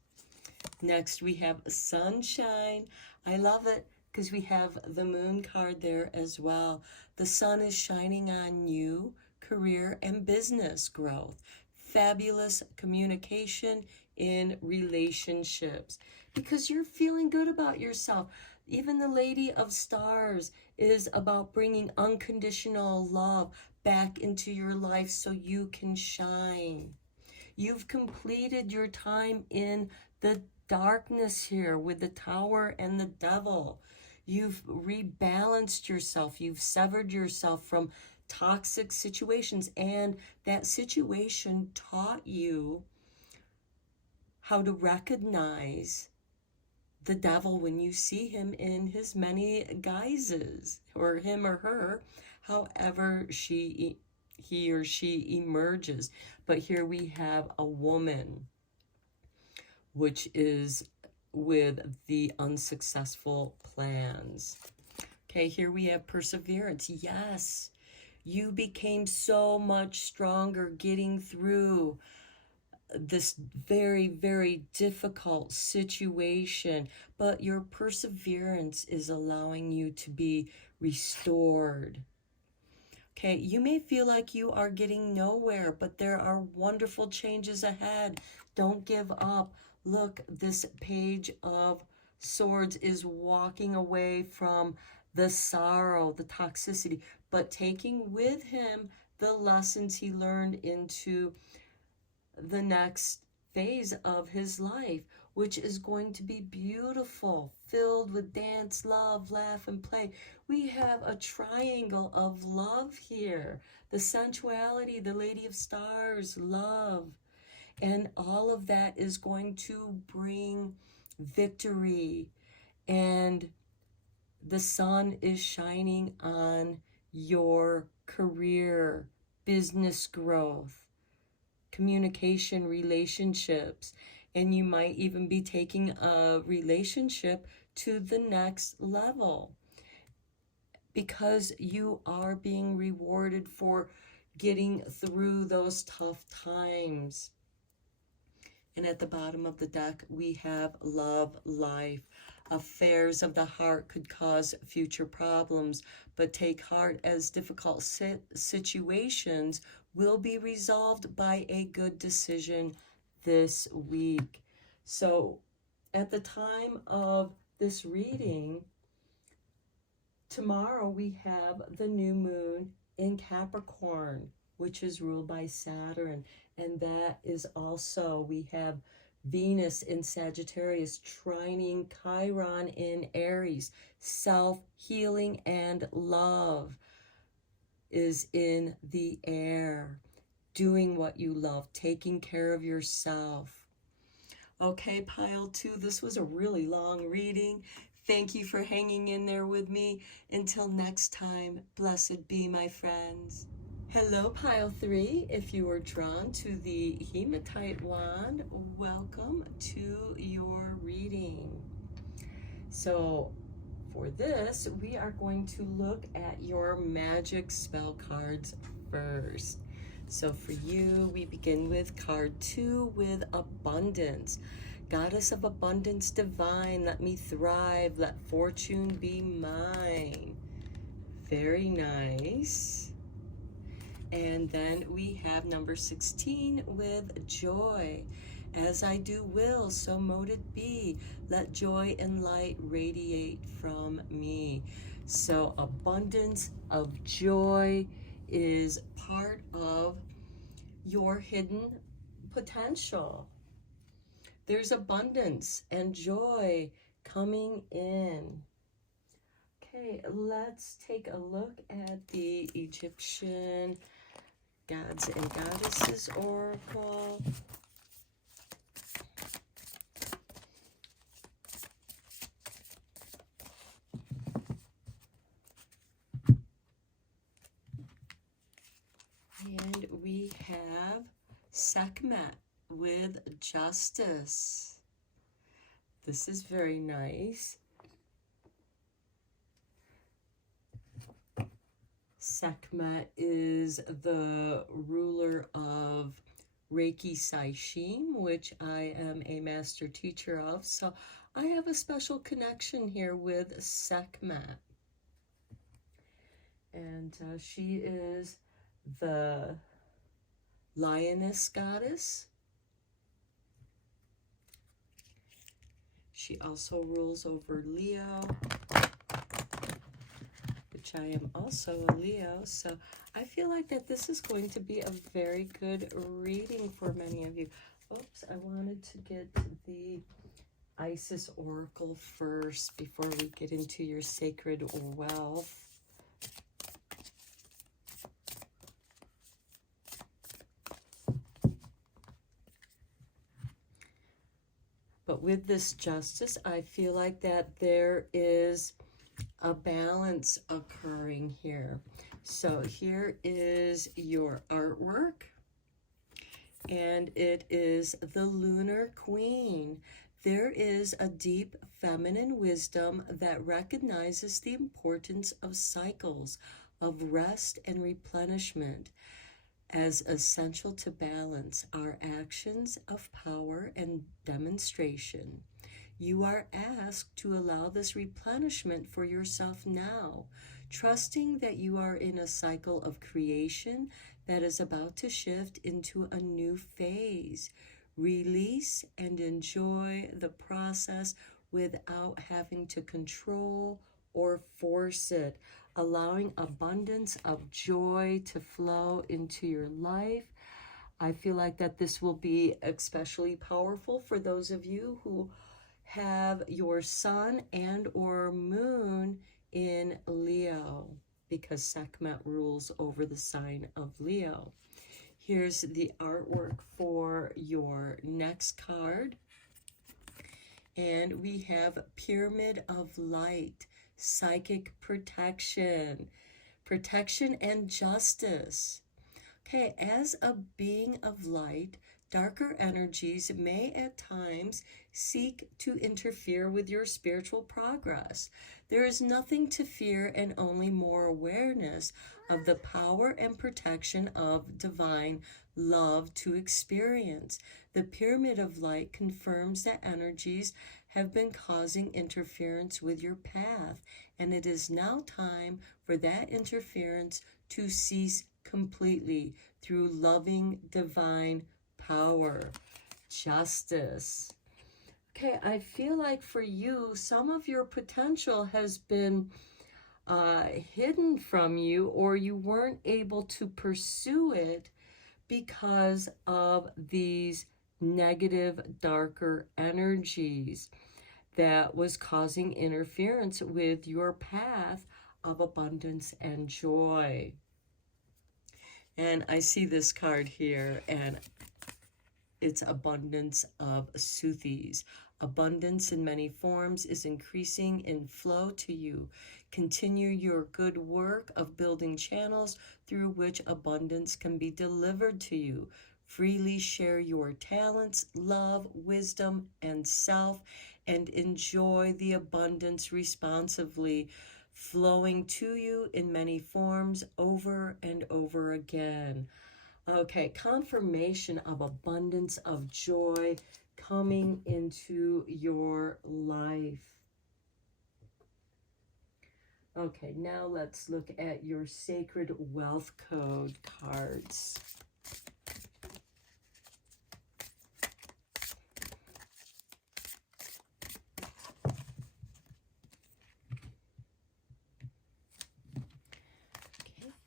Next, we have sunshine. I love it because we have the moon card there as well. The sun is shining on you, career and business growth. Fabulous communication in relationships because you're feeling good about yourself. Even the Lady of Stars is about bringing unconditional love back into your life so you can shine. You've completed your time in the darkness here with the Tower and the Devil. You've rebalanced yourself. You've severed yourself from toxic situations, and that situation taught you how to recognize the devil when you see him in his many guises, or him or her, however he or she emerges. But here we have a woman, which is with the unsuccessful plans. Okay, here we have perseverance. Yes, you became so much stronger getting through this very, very difficult situation, but your perseverance is allowing you to be restored. Okay, you may feel like you are getting nowhere, but there are wonderful changes ahead. Don't give up. Look, this Page of Swords is walking away from the sorrow, the toxicity, but taking with him the lessons he learned into the next phase of his life, which is going to be beautiful, filled with dance, love, laugh, and play. We have a triangle of love here. The sensuality, the Lady of Stars, love. And all of that is going to bring victory. And the sun is shining on your career, business growth, communication, relationships. And you might even be taking a relationship to the next level, because you are being rewarded for getting through those tough times. And at the bottom of the deck, we have love, life. Affairs of the heart could cause future problems, but take heart, as difficult situations will be resolved by a good decision this week. So at the time of this reading, tomorrow we have the new moon in Capricorn, which is ruled by Saturn. And that is also, we have Venus in Sagittarius trining Chiron in Aries. Self-healing and love is in the air. Doing what you love, taking care of yourself. Okay, pile 2, this was a really long reading. Thank you for hanging in there with me. Until next time, blessed be, my friends. Hello, pile 3. If you are drawn to the hematite wand, welcome to your reading. So for this, we are going to look at your magic spell cards first. So for you, we begin with card 2 with abundance. Goddess of abundance divine, let me thrive, let fortune be mine. Very nice. And then we have number 16 with joy. As I do will, so mote it be. Let joy and light radiate from me. So abundance of joy is part of your hidden potential. There's abundance and joy coming in. Okay, let's take a look at the Egyptian Gods and Goddesses Oracle. And we have Sekhmet with justice. This is very nice. Sekhmet is the ruler of Reiki Saishim, which I am a master teacher of. So I have a special connection here with Sekhmet. And she is the lioness goddess. She also rules over Leo, which I am also a Leo. So I feel like that this is going to be a very good reading for many of you. Oops, I wanted to get the Isis Oracle first before we get into your sacred wealth. But with this justice, I feel like that there is a balance occurring here. So here is your artwork, and it is the Lunar Queen. There is a deep feminine wisdom that recognizes the importance of cycles of rest and replenishment as essential to balance our actions of power and demonstration. You are asked to allow this replenishment for yourself now, trusting that you are in a cycle of creation that is about to shift into a new phase. Release and enjoy the process without having to control or force it, allowing abundance of joy to flow into your life. I feel like that this will be especially powerful for those of you who have your sun and or moon in Leo, because Sekhmet rules over the sign of Leo. Here's the artwork for for your next card. And we have Pyramid of Light, Psychic Protection, Protection and Justice. Okay, as a being of light, darker energies may at times seek to interfere with your spiritual progress. There is nothing to fear and only more awareness of the power and protection of divine love to experience. The Pyramid of Light confirms that energies have been causing interference with your path, and it is now time for that interference to cease completely through loving divine power. Justice. Okay, I feel like for you, some of your potential has been hidden from you, or you weren't able to pursue it because of these negative, darker energies that was causing interference with your path of abundance and joy. And I see this card here, and it's Abundance of Soothis. Abundance in many forms is increasing in flow to you. Continue your good work of building channels through which abundance can be delivered to you. Freely share your talents, love, wisdom, and self, and enjoy the abundance responsively, flowing to you in many forms over and over again. Okay, confirmation of abundance of joy coming into your life. Okay, now let's look at your Sacred Wealth Code cards.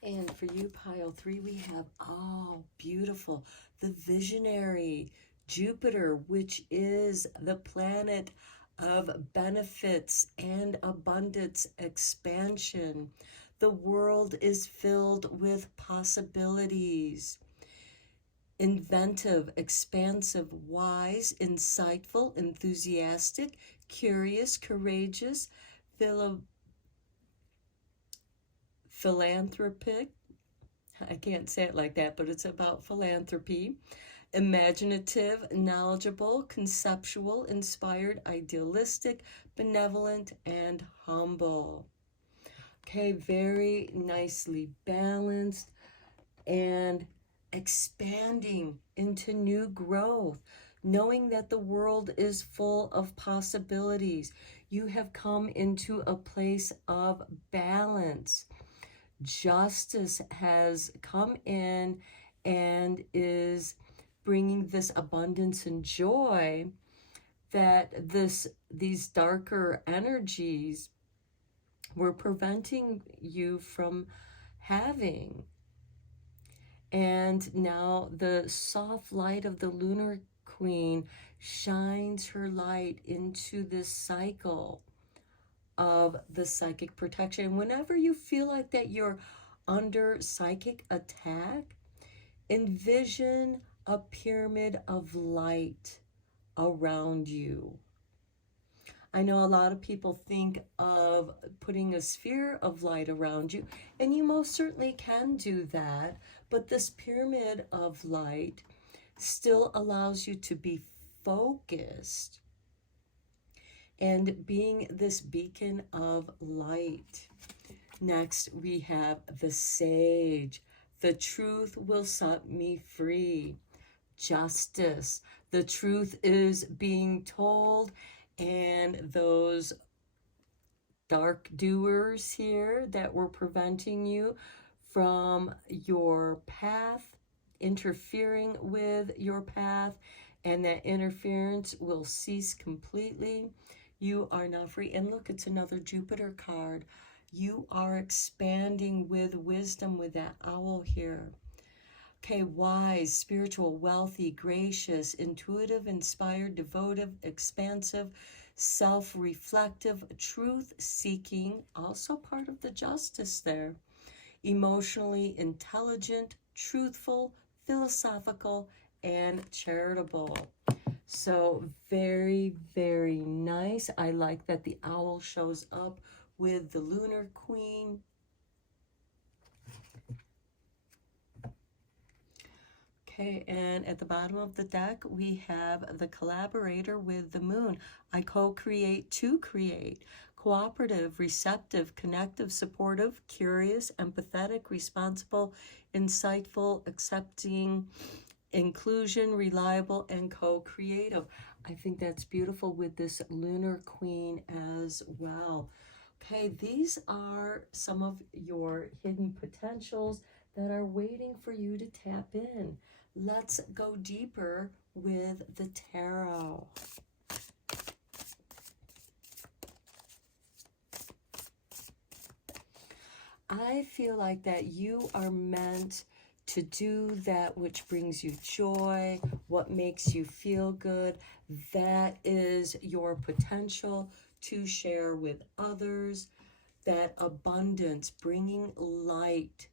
And for you, pile 3, we have, oh, beautiful, the visionary Jupiter, which is the planet of benefits and abundance expansion. The world is filled with possibilities. Inventive, expansive, wise, insightful, enthusiastic, curious, courageous, philanthropic, I can't say it like that, but it's about philanthropy, imaginative, knowledgeable, conceptual, inspired, idealistic, benevolent, and humble. Okay, very nicely balanced and expanding into new growth, knowing that the world is full of possibilities. You have come into a place of balance. Justice has come in and is bringing this abundance and joy that these darker energies were preventing you from having. And now the soft light of the lunar queen shines her light into this cycle of the psychic protection. Whenever you feel like that you're under psychic attack, envision a pyramid of light around you. I know a lot of people think of putting a sphere of light around you, and you most certainly can do that, but this pyramid of light still allows you to be focused and being this beacon of light. Next, we have the Sage. The truth will set me free. Justice. The truth is being told, and those dark doers here that were preventing you from your path, interfering with your path, and that interference will cease completely. You are now free. And look, it's another Jupiter card. You are expanding with wisdom with that owl here. Okay, wise, spiritual, wealthy, gracious, intuitive, inspired, devotive, expansive, self-reflective, truth-seeking, also part of the justice there. Emotionally intelligent, truthful, philosophical, and charitable. So very, very nice. I like that the owl shows up with the Lunar Queen. Okay, and at the bottom of the deck, we have the collaborator with the moon. I co-create to create. Cooperative, receptive, connective, supportive, curious, empathetic, responsible, insightful, accepting, inclusion, reliable, and co-creative. I think that's beautiful with this Lunar Queen as well. Okay, these are some of your hidden potentials that are waiting for you to tap in. Let's go deeper with the tarot. I feel like that you are meant to do that which brings you joy, what makes you feel good. That is your potential to share with others. That abundance, bringing light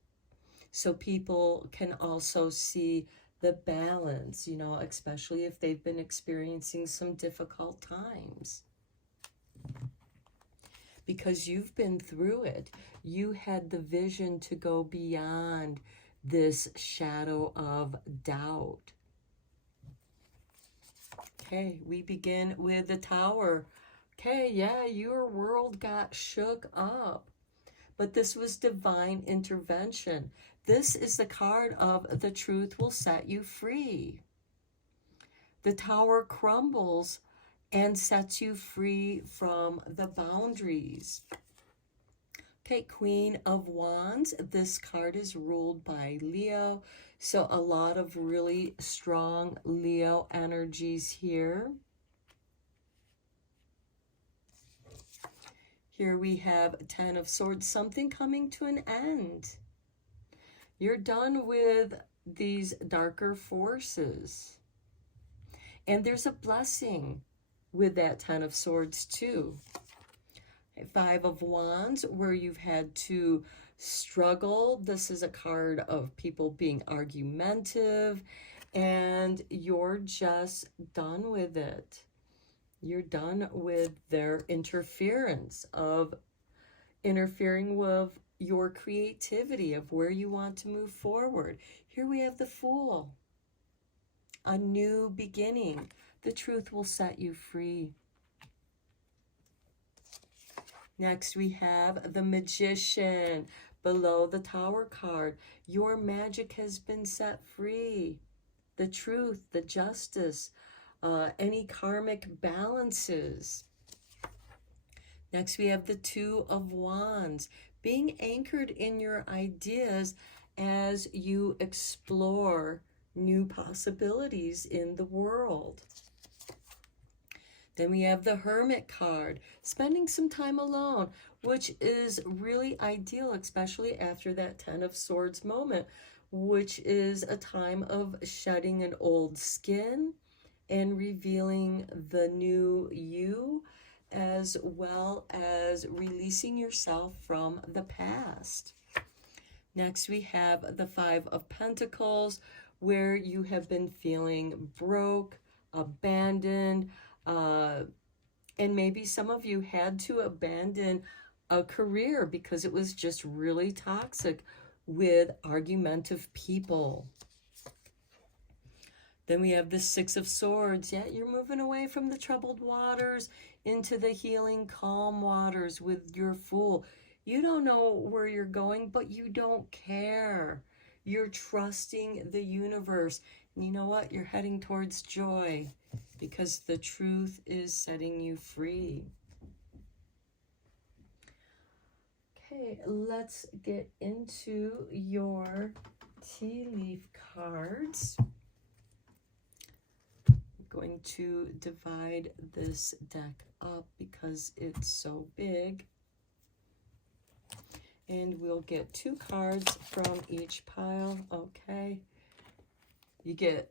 so people can also see the balance, you know, especially if they've been experiencing some difficult times. Because you've been through it. You had the vision to go beyond this shadow of doubt. Okay, we begin with the Tower. Okay, yeah, your world got shook up. But this was divine intervention. This is the card of the truth will set you free. The tower crumbles and sets you free from the boundaries. Okay, Queen of Wands. This card is ruled by Leo. So a lot of really strong Leo energies here. Here we have Ten of Swords, something coming to an end. You're done with these darker forces. And there's a blessing with that Ten of Swords too. Five of Wands, where you've had to struggle. This is a card of people being argumentative, and you're just done with it. You're done with their interference of interfering with your creativity of where you want to move forward. Here we have the Fool. A new beginning. The truth will set you free. Next we have the Magician. Below the Tower card, your magic has been set free. The truth, the justice, any karmic balances. Next we have the Two of Wands. Being anchored in your ideas as you explore new possibilities in the world. Then we have the Hermit card, spending some time alone, which is really ideal, especially after that Ten of Swords moment, which is a time of shedding an old skin and revealing the new you, as well as releasing yourself from the past. Next, we have the Five of Pentacles, where you have been feeling broke, abandoned, and maybe some of you had to abandon a career because it was just really toxic with argumentative people. Then we have the Six of Swords. Yeah, you're moving away from the troubled waters into the healing, calm waters with your Fool. You don't know where you're going, but you don't care. You're trusting the universe. And you know what? You're heading towards joy because the truth is setting you free. Okay, let's get into your tea leaf cards. Going to divide this deck up because it's so big. And we'll get 2 cards from each pile. Okay. You get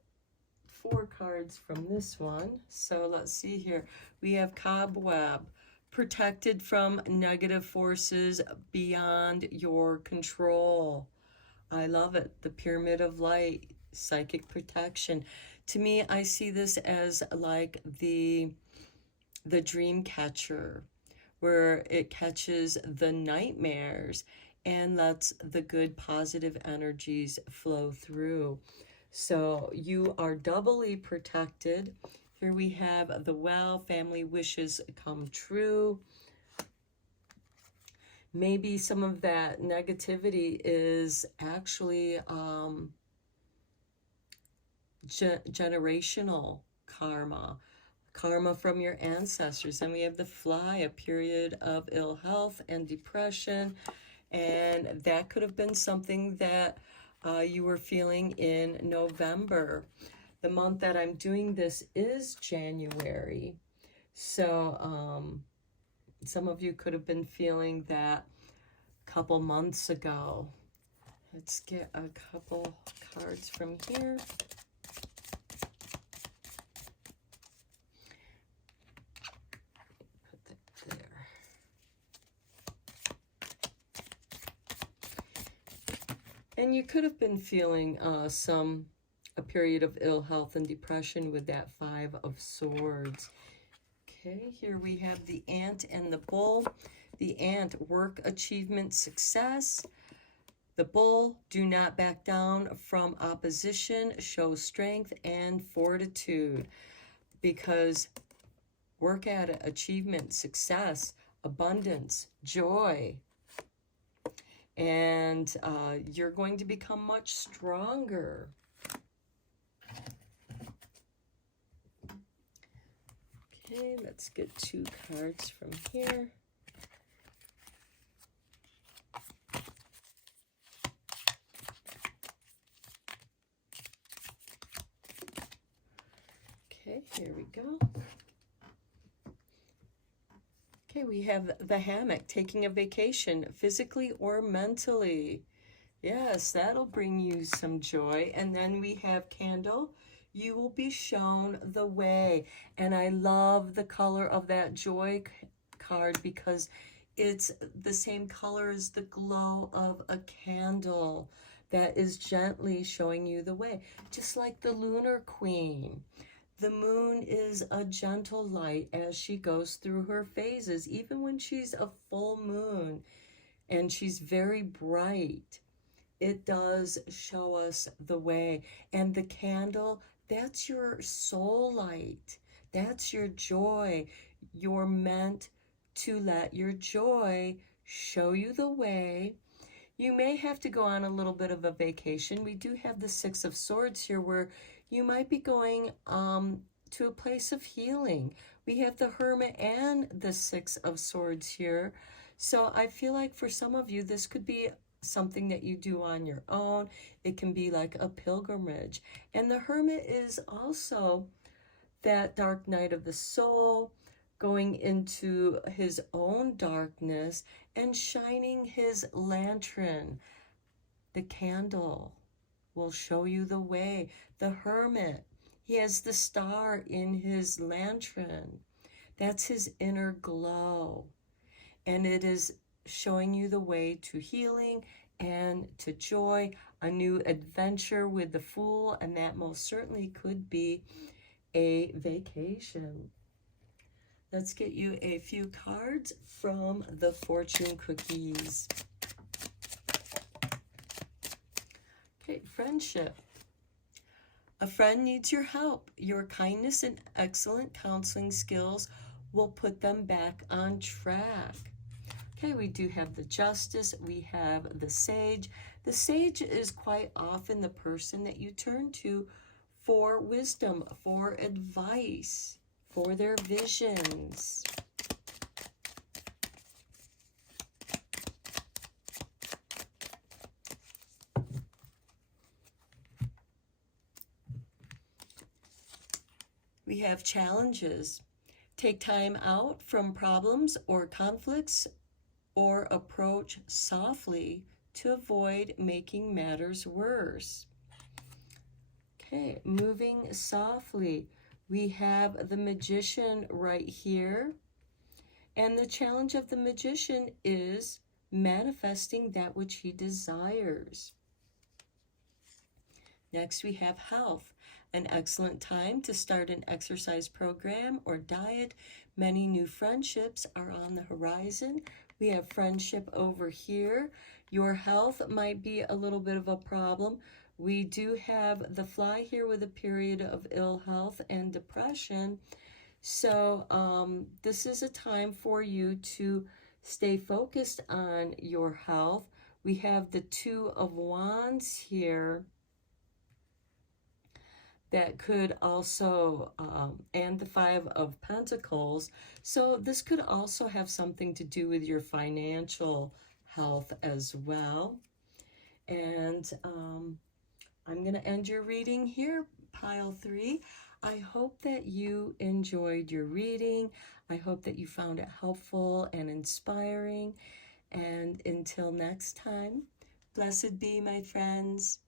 4 cards from this one. So let's see here. We have Cobweb, protected from negative forces beyond your control. I love it. The Pyramid of Light, psychic protection. To me, I see this as like the dream catcher, where it catches the nightmares and lets the good positive energies flow through. So you are doubly protected. Here we have the well, family wishes come true. Maybe some of that negativity is actually generational karma, karma from your ancestors. And we have the fly, a period of ill health and depression. And that could have been something that you were feeling in November. The month that I'm doing this is January. So some of you could have been feeling that a couple months ago. Let's get a couple cards from here. Put that there. And you could have been feeling a period of ill health and depression with that Five of Swords. Okay, here we have the ant and the bull. The ant, work, achievement, success. The bull, do not back down from opposition, show strength and fortitude. Because work at it, achievement, success, abundance, joy. And you're going to become much stronger. Okay, let's get 2 cards from here. Okay, here we go. Okay, we have the hammock, taking a vacation, physically or mentally. Yes, that'll bring you some joy. And then we have candle. You will be shown the way. And I love the color of that joy card because it's the same color as the glow of a candle that is gently showing you the way. Just like the lunar queen. The moon is a gentle light as she goes through her phases, even when she's a full moon and she's very bright. It does show us the way. And the candle, that's your soul light. That's your joy. You're meant to let your joy show you the way. You may have to go on a little bit of a vacation. We do have the Six of Swords here where you might be going to a place of healing. We have the Hermit and the Six of Swords here. So I feel like for some of you, this could be something that you do on your own. It can be like a pilgrimage. And the Hermit is also that dark night of the soul, going into his own darkness and shining his lantern. The candle will show you the way. The Hermit, he has the star in his lantern. That's his inner glow. And it is showing you the way to healing and to joy, a new adventure with the Fool, and that most certainly could be a vacation. Let's get you a few cards from the fortune cookies. Okay, friendship. A friend needs your help. Your kindness and excellent counseling skills will put them back on track. Okay, we do have the Justice, we have the Sage. The Sage is quite often the person that you turn to for wisdom, for advice, for their visions. We have challenges. Take time out from problems or conflicts, or approach softly to avoid making matters worse. Okay, moving softly. We have the Magician right here. And the challenge of the Magician is manifesting that which he desires. Next, we have health, an excellent time to start an exercise program or diet. Many new friendships are on the horizon. We have friendship over here. Your health might be a little bit of a problem. We do have the fly here with a period of ill health and depression. So this is a time for you to stay focused on your health. We have the Two of Wands here that could also, and the Five of Pentacles. So this could also have something to do with your financial health as well. And I'm going to end your reading here, pile 3. I hope that you enjoyed your reading. I hope that you found it helpful and inspiring. And until next time, blessed be, my friends.